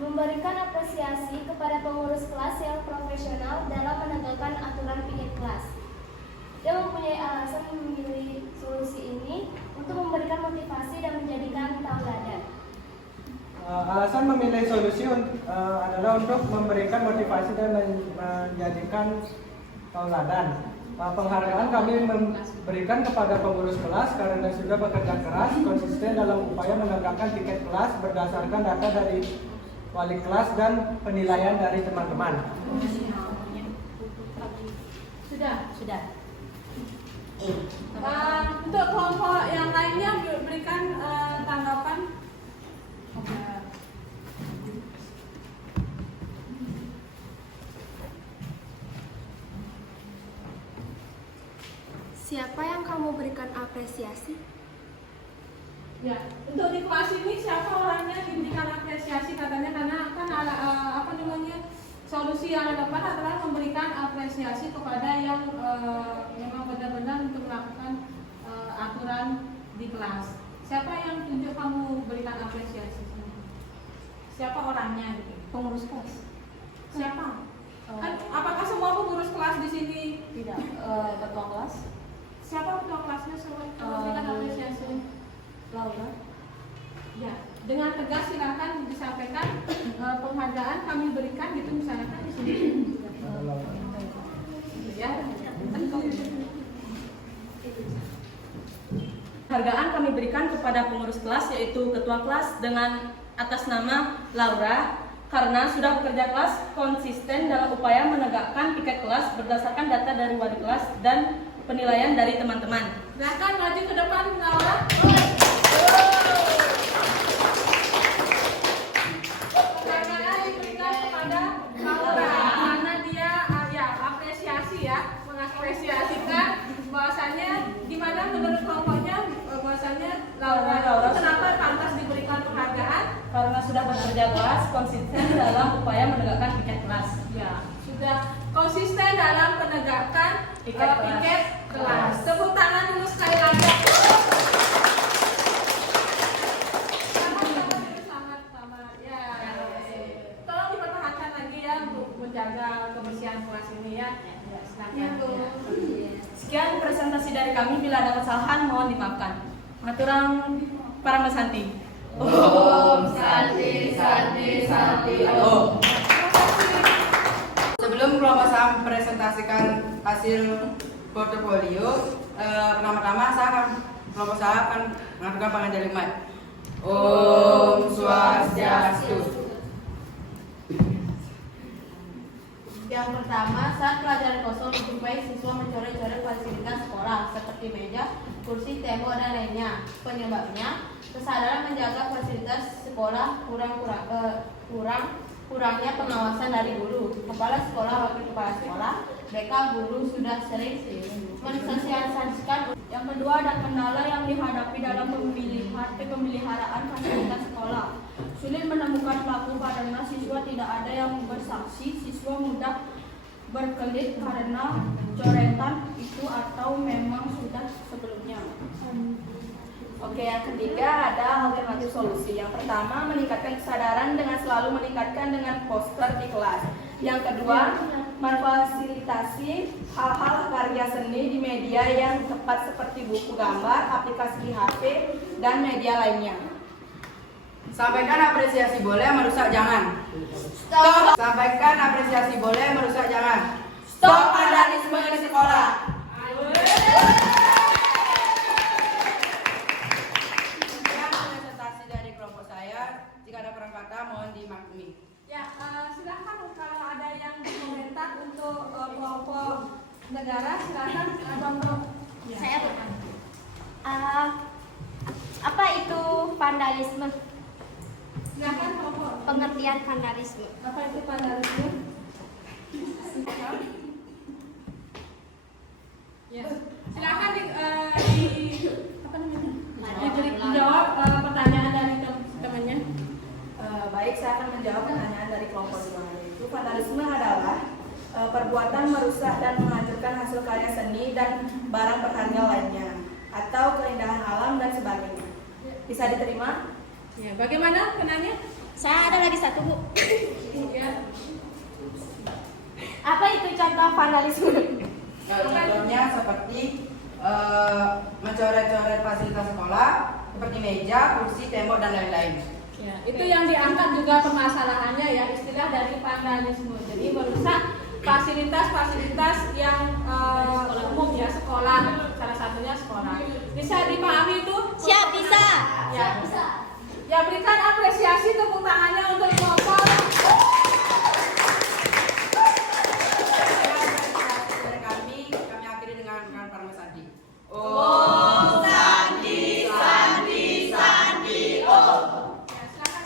Memberikan apresiasi kepada pengurus kelas yang profesional dalam menegakkan aturan piket kelas. Dia mempunyai alasan memilih solusi ini untuk memberikan motivasi dan menjadikan tauladan. Alasan memilih solusi adalah untuk memberikan motivasi dan menjadikan tauladan. Penghargaan kami memberikan kepada pengurus kelas karena sudah bekerja keras, konsisten dalam upaya menegakkan piket kelas berdasarkan data dari wali kelas dan penilaian dari teman-teman. Sudah. Untuk kelompok yang lainnya berikan tanggapan. Siapa yang kamu berikan apresiasi? Ya, untuk di kelas ini siapa orangnya diberikan apresiasi katanya karena kan solusi yang dapat adalah memberikan apresiasi kepada yang memang benar-benar untuk melakukan aturan di kelas. Siapa yang tunjuk kamu berikan apresiasi? Siapa orangnya? Pengurus kelas. Siapa? Kan apakah semua pengurus kelas di sini? Tidak. Ketua kelas. Siapa ketua kelasnya? Memberikan apresiasi. Laura. Ya, dengan tegas silakan disampaikan penghargaan kami berikan gitu misalnya kan di sini. Ya. Penghargaan kami berikan kepada pengurus kelas yaitu ketua kelas dengan atas nama Laura karena sudah bekerja kelas konsisten dalam upaya menegakkan piket kelas berdasarkan data dari wali kelas dan penilaian dari teman-teman. Silakan maju ke depan Laura. Penghargaan diberikan kepada Laura karena dia apresiasi ya, mengapresiasikan bahwasannya gimana menurut kelompoknya bahwasannya Laura kenapa pantas diberikan penghargaan? Karena sudah bekerja keras konsisten dalam upaya menegakkan piket kelas. Ya, sudah konsisten dalam penegakkan piket kelas. Tepuk tangan dulu sekali lagi. Sama-sama ya. Tolong dipertahankan lagi ya untuk menjaga kebersihan kelas ini ya. Silakan. Sekian presentasi dari kami. Bila ada kesalahan mohon dimaafkan. Maturang para Santi. Om Santi Santi Santi Om. Sebelum kelompok saya mempresentasikan hasil portofolio, pertama-tama kelompok saya akan melakukan penganjaliman. Om Swastiastu. Yang pertama, saat pelajaran kosong dijumpai siswa mencoret-coret fasilitas sekolah seperti meja, kursi, tembok, dan lainnya. Penyebabnya, kesadaran menjaga fasilitas sekolah kurangnya pengawasan dari guru, kepala sekolah, wakil kepala sekolah, BK, guru sudah sering mensosialisasikan. Yang kedua, ada kendala yang dihadapi dalam pemeliharaan fasilitas sekolah. Sulit menemukan pelaku karena siswa tidak ada yang bersaksi, siswa mudah berkelit karena coretan itu atau memang sudah sebelumnya. Oke, yang ketiga ada alternatif solusi. Yang pertama, meningkatkan kesadaran dengan selalu meningkatkan dengan poster di kelas. Yang kedua, memfasilitasi hal-hal karya seni di media yang tepat seperti buku gambar, aplikasi di HP, dan media lainnya. Sampaikan apresiasi boleh, merusak jangan. Stop. Sampaikan apresiasi boleh, merusak jangan. Stop vandalisme di sekolah. Presentasi dari kelompok saya. Jika ada kurang kata mohon dimaklumi. Ya, silakan kalau ada yang berkomentar untuk kelompok negara silakan untuk ya. Saya apa itu vandalisme? Silakan kelompok. Pengertian vandalisme. Apa itu vandalisme? Ya, silakan dijawab pertanyaan dari temannya. Baik, saya akan menjawab pertanyaan dari kelompok 2 yaitu vandalisme adalah perbuatan merusak dan menghancurkan hasil karya seni dan barang berharga lainnya atau keindahan alam dan sebagainya. Bisa diterima? Ya, bagaimana kenanya? Saya ada lagi satu, Bu. Ya. Apa itu contoh vandalisme? Contohnya seperti mencoret-coret fasilitas sekolah seperti meja, kursi, tembok, dan lain-lain. Ya, itu yang diangkat juga permasalahannya ya, istilah dari vandalisme. Jadi merusak fasilitas-fasilitas yang umum ya, sekolah, salah satunya sekolah. Bisa dipahami itu? Siap, bisa. Ya, bisa. Ya, berikan apresiasi tepuk tangannya untuk kelompok. Dari kami akhiri dengan Parma Sandi. Om Sandi, Sandi, Sandi, Om. Ya, silakan.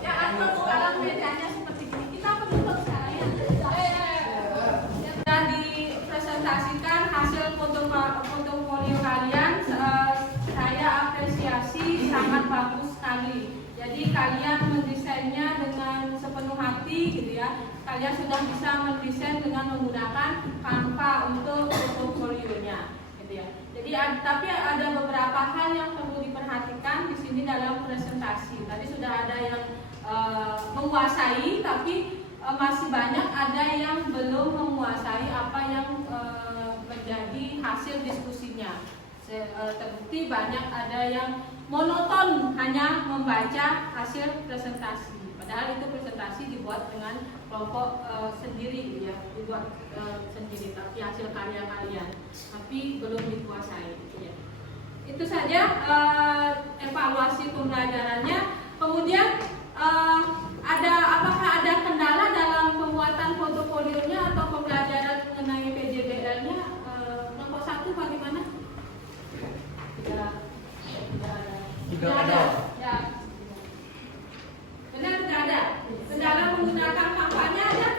Ya, atau sekarang bedanya seperti ini. Kita penutup sekarang ya. Dan dipresentasikan hasil portofolio kalian ya. Kalian sudah bisa mendesain dengan menggunakan Canva untuk portofolionya, gitu ya. Jadi tapi ada beberapa hal yang perlu diperhatikan di sini dalam presentasi. Tadi sudah ada yang menguasai, tapi masih banyak ada yang belum menguasai apa yang menjadi hasil diskusinya. Terbukti banyak ada yang monoton hanya membaca hasil presentasi, padahal itu presentasi dibuat dengan kelompok sendiri ya, dibuat sendiri, tapi hasil karya kalian tapi belum dikuasai ya. Itu saja evaluasi pembelajarannya. Kemudian apakah ada kendala dalam pembuatan portofolionya atau pembelajaran mengenai PJBL-nya? Nomor 1 bagaimana? Tidak ada. Ya. Benar, tidak ada. Kendala menggunakan Canva-nya ada.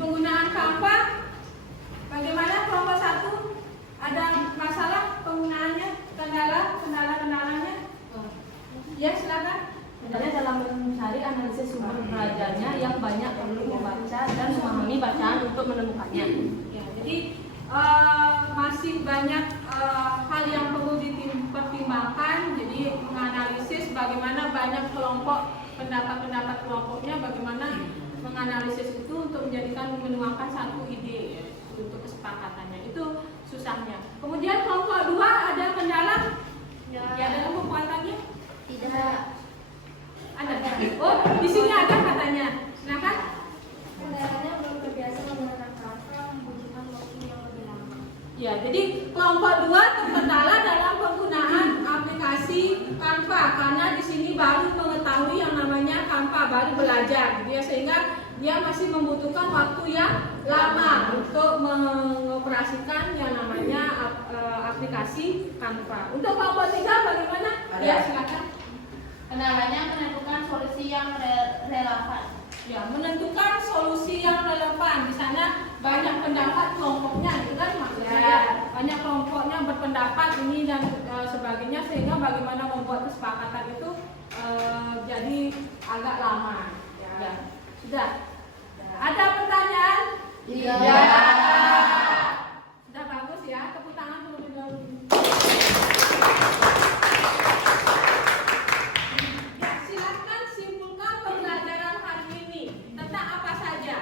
Penggunaan Canva, bagaimana kelompok 1? Ada masalah penggunaannya? Kendalanya? Ya, silakan. Sebenarnya dalam mencari analisis sumber belajarnya yang banyak perlu membaca dan memahami bacaan untuk menemukannya. Ya, jadi masih banyak hal yang perlu dipertimbangkan. Jadi menganalisis bagaimana banyak kelompok, pendapat kelompoknya, bagaimana menganalisis itu untuk menuangkan satu ide ya, untuk kesepakatannya. Itu susahnya. Kemudian kelompok 2 ada kendala ya dalam pembuatannya? Tidak. Ada. Oh, di sini ada katanya. Silakan. Kendalanya belum terbiasa menggunakan Canva, membutuhkan waktu yang lebih lama. Ya, jadi kelompok 2 terkendala dalam penggunaan aplikasi Canva karena di sini baru mengetahui yang namanya Canva, baru belajar, gitu ya, sehingga dia masih membutuhkan waktu yang lama untuk mengoperasikan yang namanya aplikasi Canva. Untuk kelompok 3 bagaimana? Ya, silakan. Kendalanya menentukan solusi yang relevan. Ya, menentukan solusi yang relevan. Di sana banyak pendapat kelompoknya, itu kan maksud saya. Banyak kelompoknya berpendapat ini dan sebagainya, sehingga bagaimana membuat kesepakatan itu jadi agak lama. Ya. Sudah. Ada pertanyaan? Iya. Sudah bagus ya. Tepuk tangan terlebih dahulu. Silakan simpulkan pembelajaran hari ini tentang apa saja.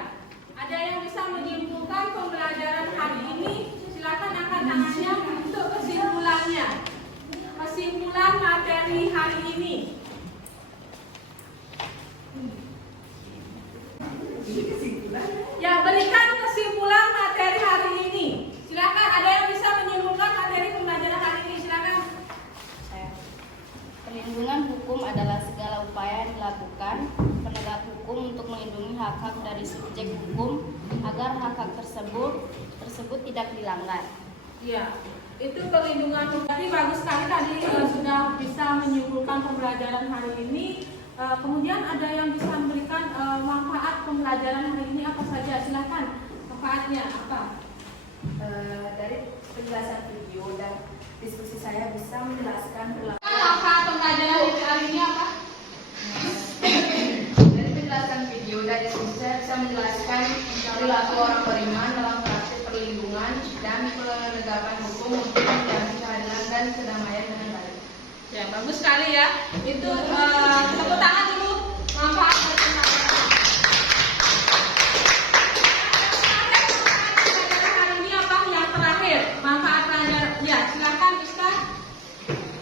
Ada yang bisa menyimpulkan pembelajaran hari ini? Silakan angkat tangannya untuk kesimpulannya. Kesimpulan materi hari ini. Ya, berikan kesimpulan materi hari ini. Silakan, ada yang bisa menyimpulkan materi pembelajaran hari ini? Silakan. Perlindungan hukum adalah segala upaya yang dilakukan penegak hukum untuk melindungi hak-hak dari subjek hukum agar hak-hak tersebut tidak dilanggar. Ya, itu perlindungan hukum. Tapi bagus sekali tadi sudah bisa menyimpulkan pembelajaran hari ini. Kemudian ada yang bisa memberikan manfaat pembelajaran hari ini apa saja? Silakan. Manfaatnya apa? Dari penjelasan video dan diskusi saya bisa menjelaskan Manfaat pembelajaran hari ini apa? dari penjelasan video dan diskusi saya bisa menjelaskan perilaku orang beriman dalam praktik perlindungan dan penegakan hukum untuk menjamin keadilan dan kedamaian dengan baik. Ya, bagus sekali ya. Itu tepuk tangan dulu. Manfaat pembelajaran hari ini apa? Yang terakhir, manfaat pelajaran. Ya, silakan Iska.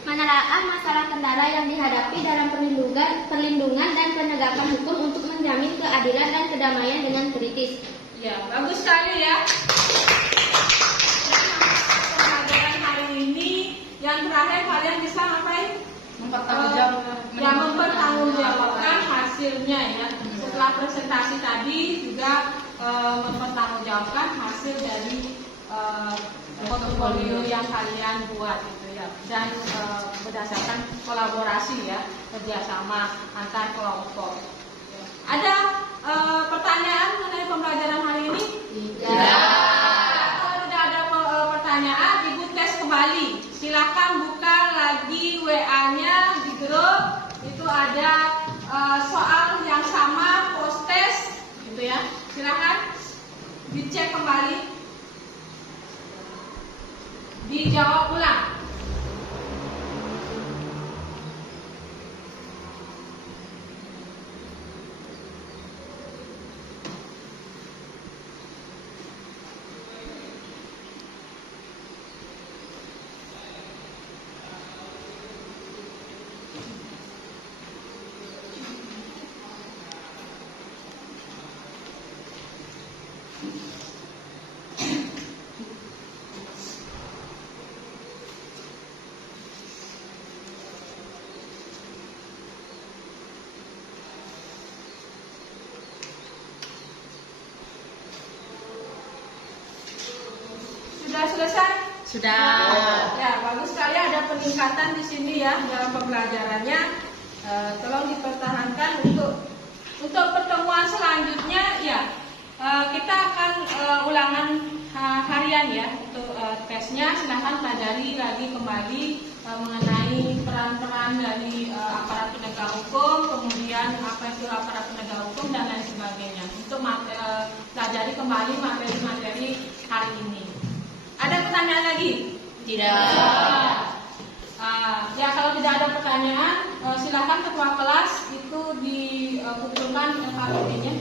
Menelaah masalah kendala yang dihadapi dalam perlindungan dan penegakan hukum untuk menjamin keadilan dan kedamaian dengan kritis. Ya, bagus sekali ya. Pembelajaran hari ini yang terakhir kalian bisa ngapain? Mempertanggungjawabkan hasilnya ya. Setelah presentasi tadi juga mempertanggungjawabkan hasil dari portofolio yang kalian buat gitu ya. Dan berdasarkan kolaborasi ya, kerjasama antar kelompok. Ada pertanyaan mengenai pembelajaran hari ini? Kalau tidak ada pertanyaan, Ibu tes kembali. Silakan buka lagi WA-nya di grup. Itu ada soal yang sama, post test, gitu ya. dicek kembali, dijawab ulang. Sudah selesai? Sudah. Ya, bagus sekali ada peningkatan di sini ya dalam pembelajarannya. Tolong dipertahankan untuk pertemuan selanjutnya ya. Kita akan ulangan harian ya untuk tesnya. Silahkan pelajari lagi kembali mengenai peran-peran dari aparat penegak hukum, kemudian apa itu aparat penegak hukum dan lain sebagainya. Untuk pelajari kembali materi-materi hari ini. Ada pertanyaan lagi? Tidak. Ya kalau tidak ada pertanyaan, silakan ketua kelas itu dikumpulkan LKPD-nya.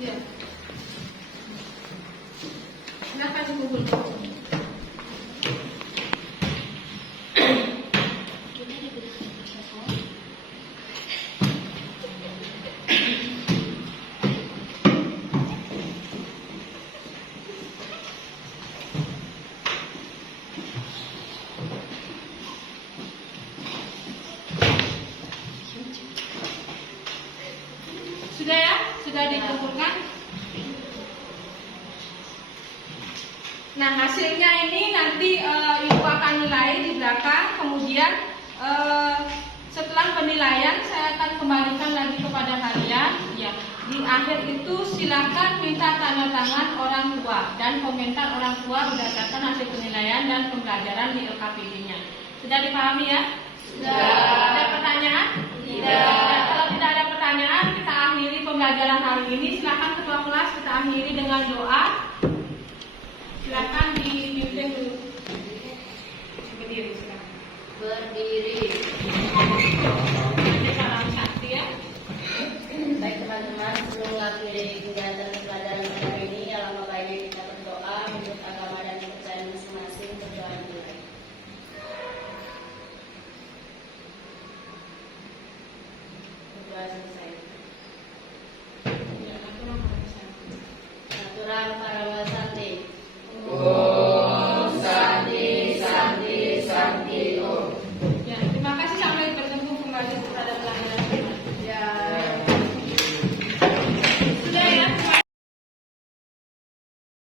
Ya. Silakan dikumpulkan. Sudah ya? Sudah dikumpulkan? Nah, hasilnya ini nanti Ibu akan nilai di belakang. Kemudian setelah penilaian saya akan kembalikan lagi kepada kalian. Ya, di akhir itu silakan minta tanda tangan orang tua dan komentar orang tua berdasarkan hasil penilaian dan pembelajaran di LKPD-nya. Sudah dipahami ya? Sudah. Ada pertanyaan? Tidak. Kalau tidak ada pertanyaan, kita akhiri pembelajaran hari ini. Silakan ketua kelas kita akhiri dengan doa. Silakan dipimpin dulu.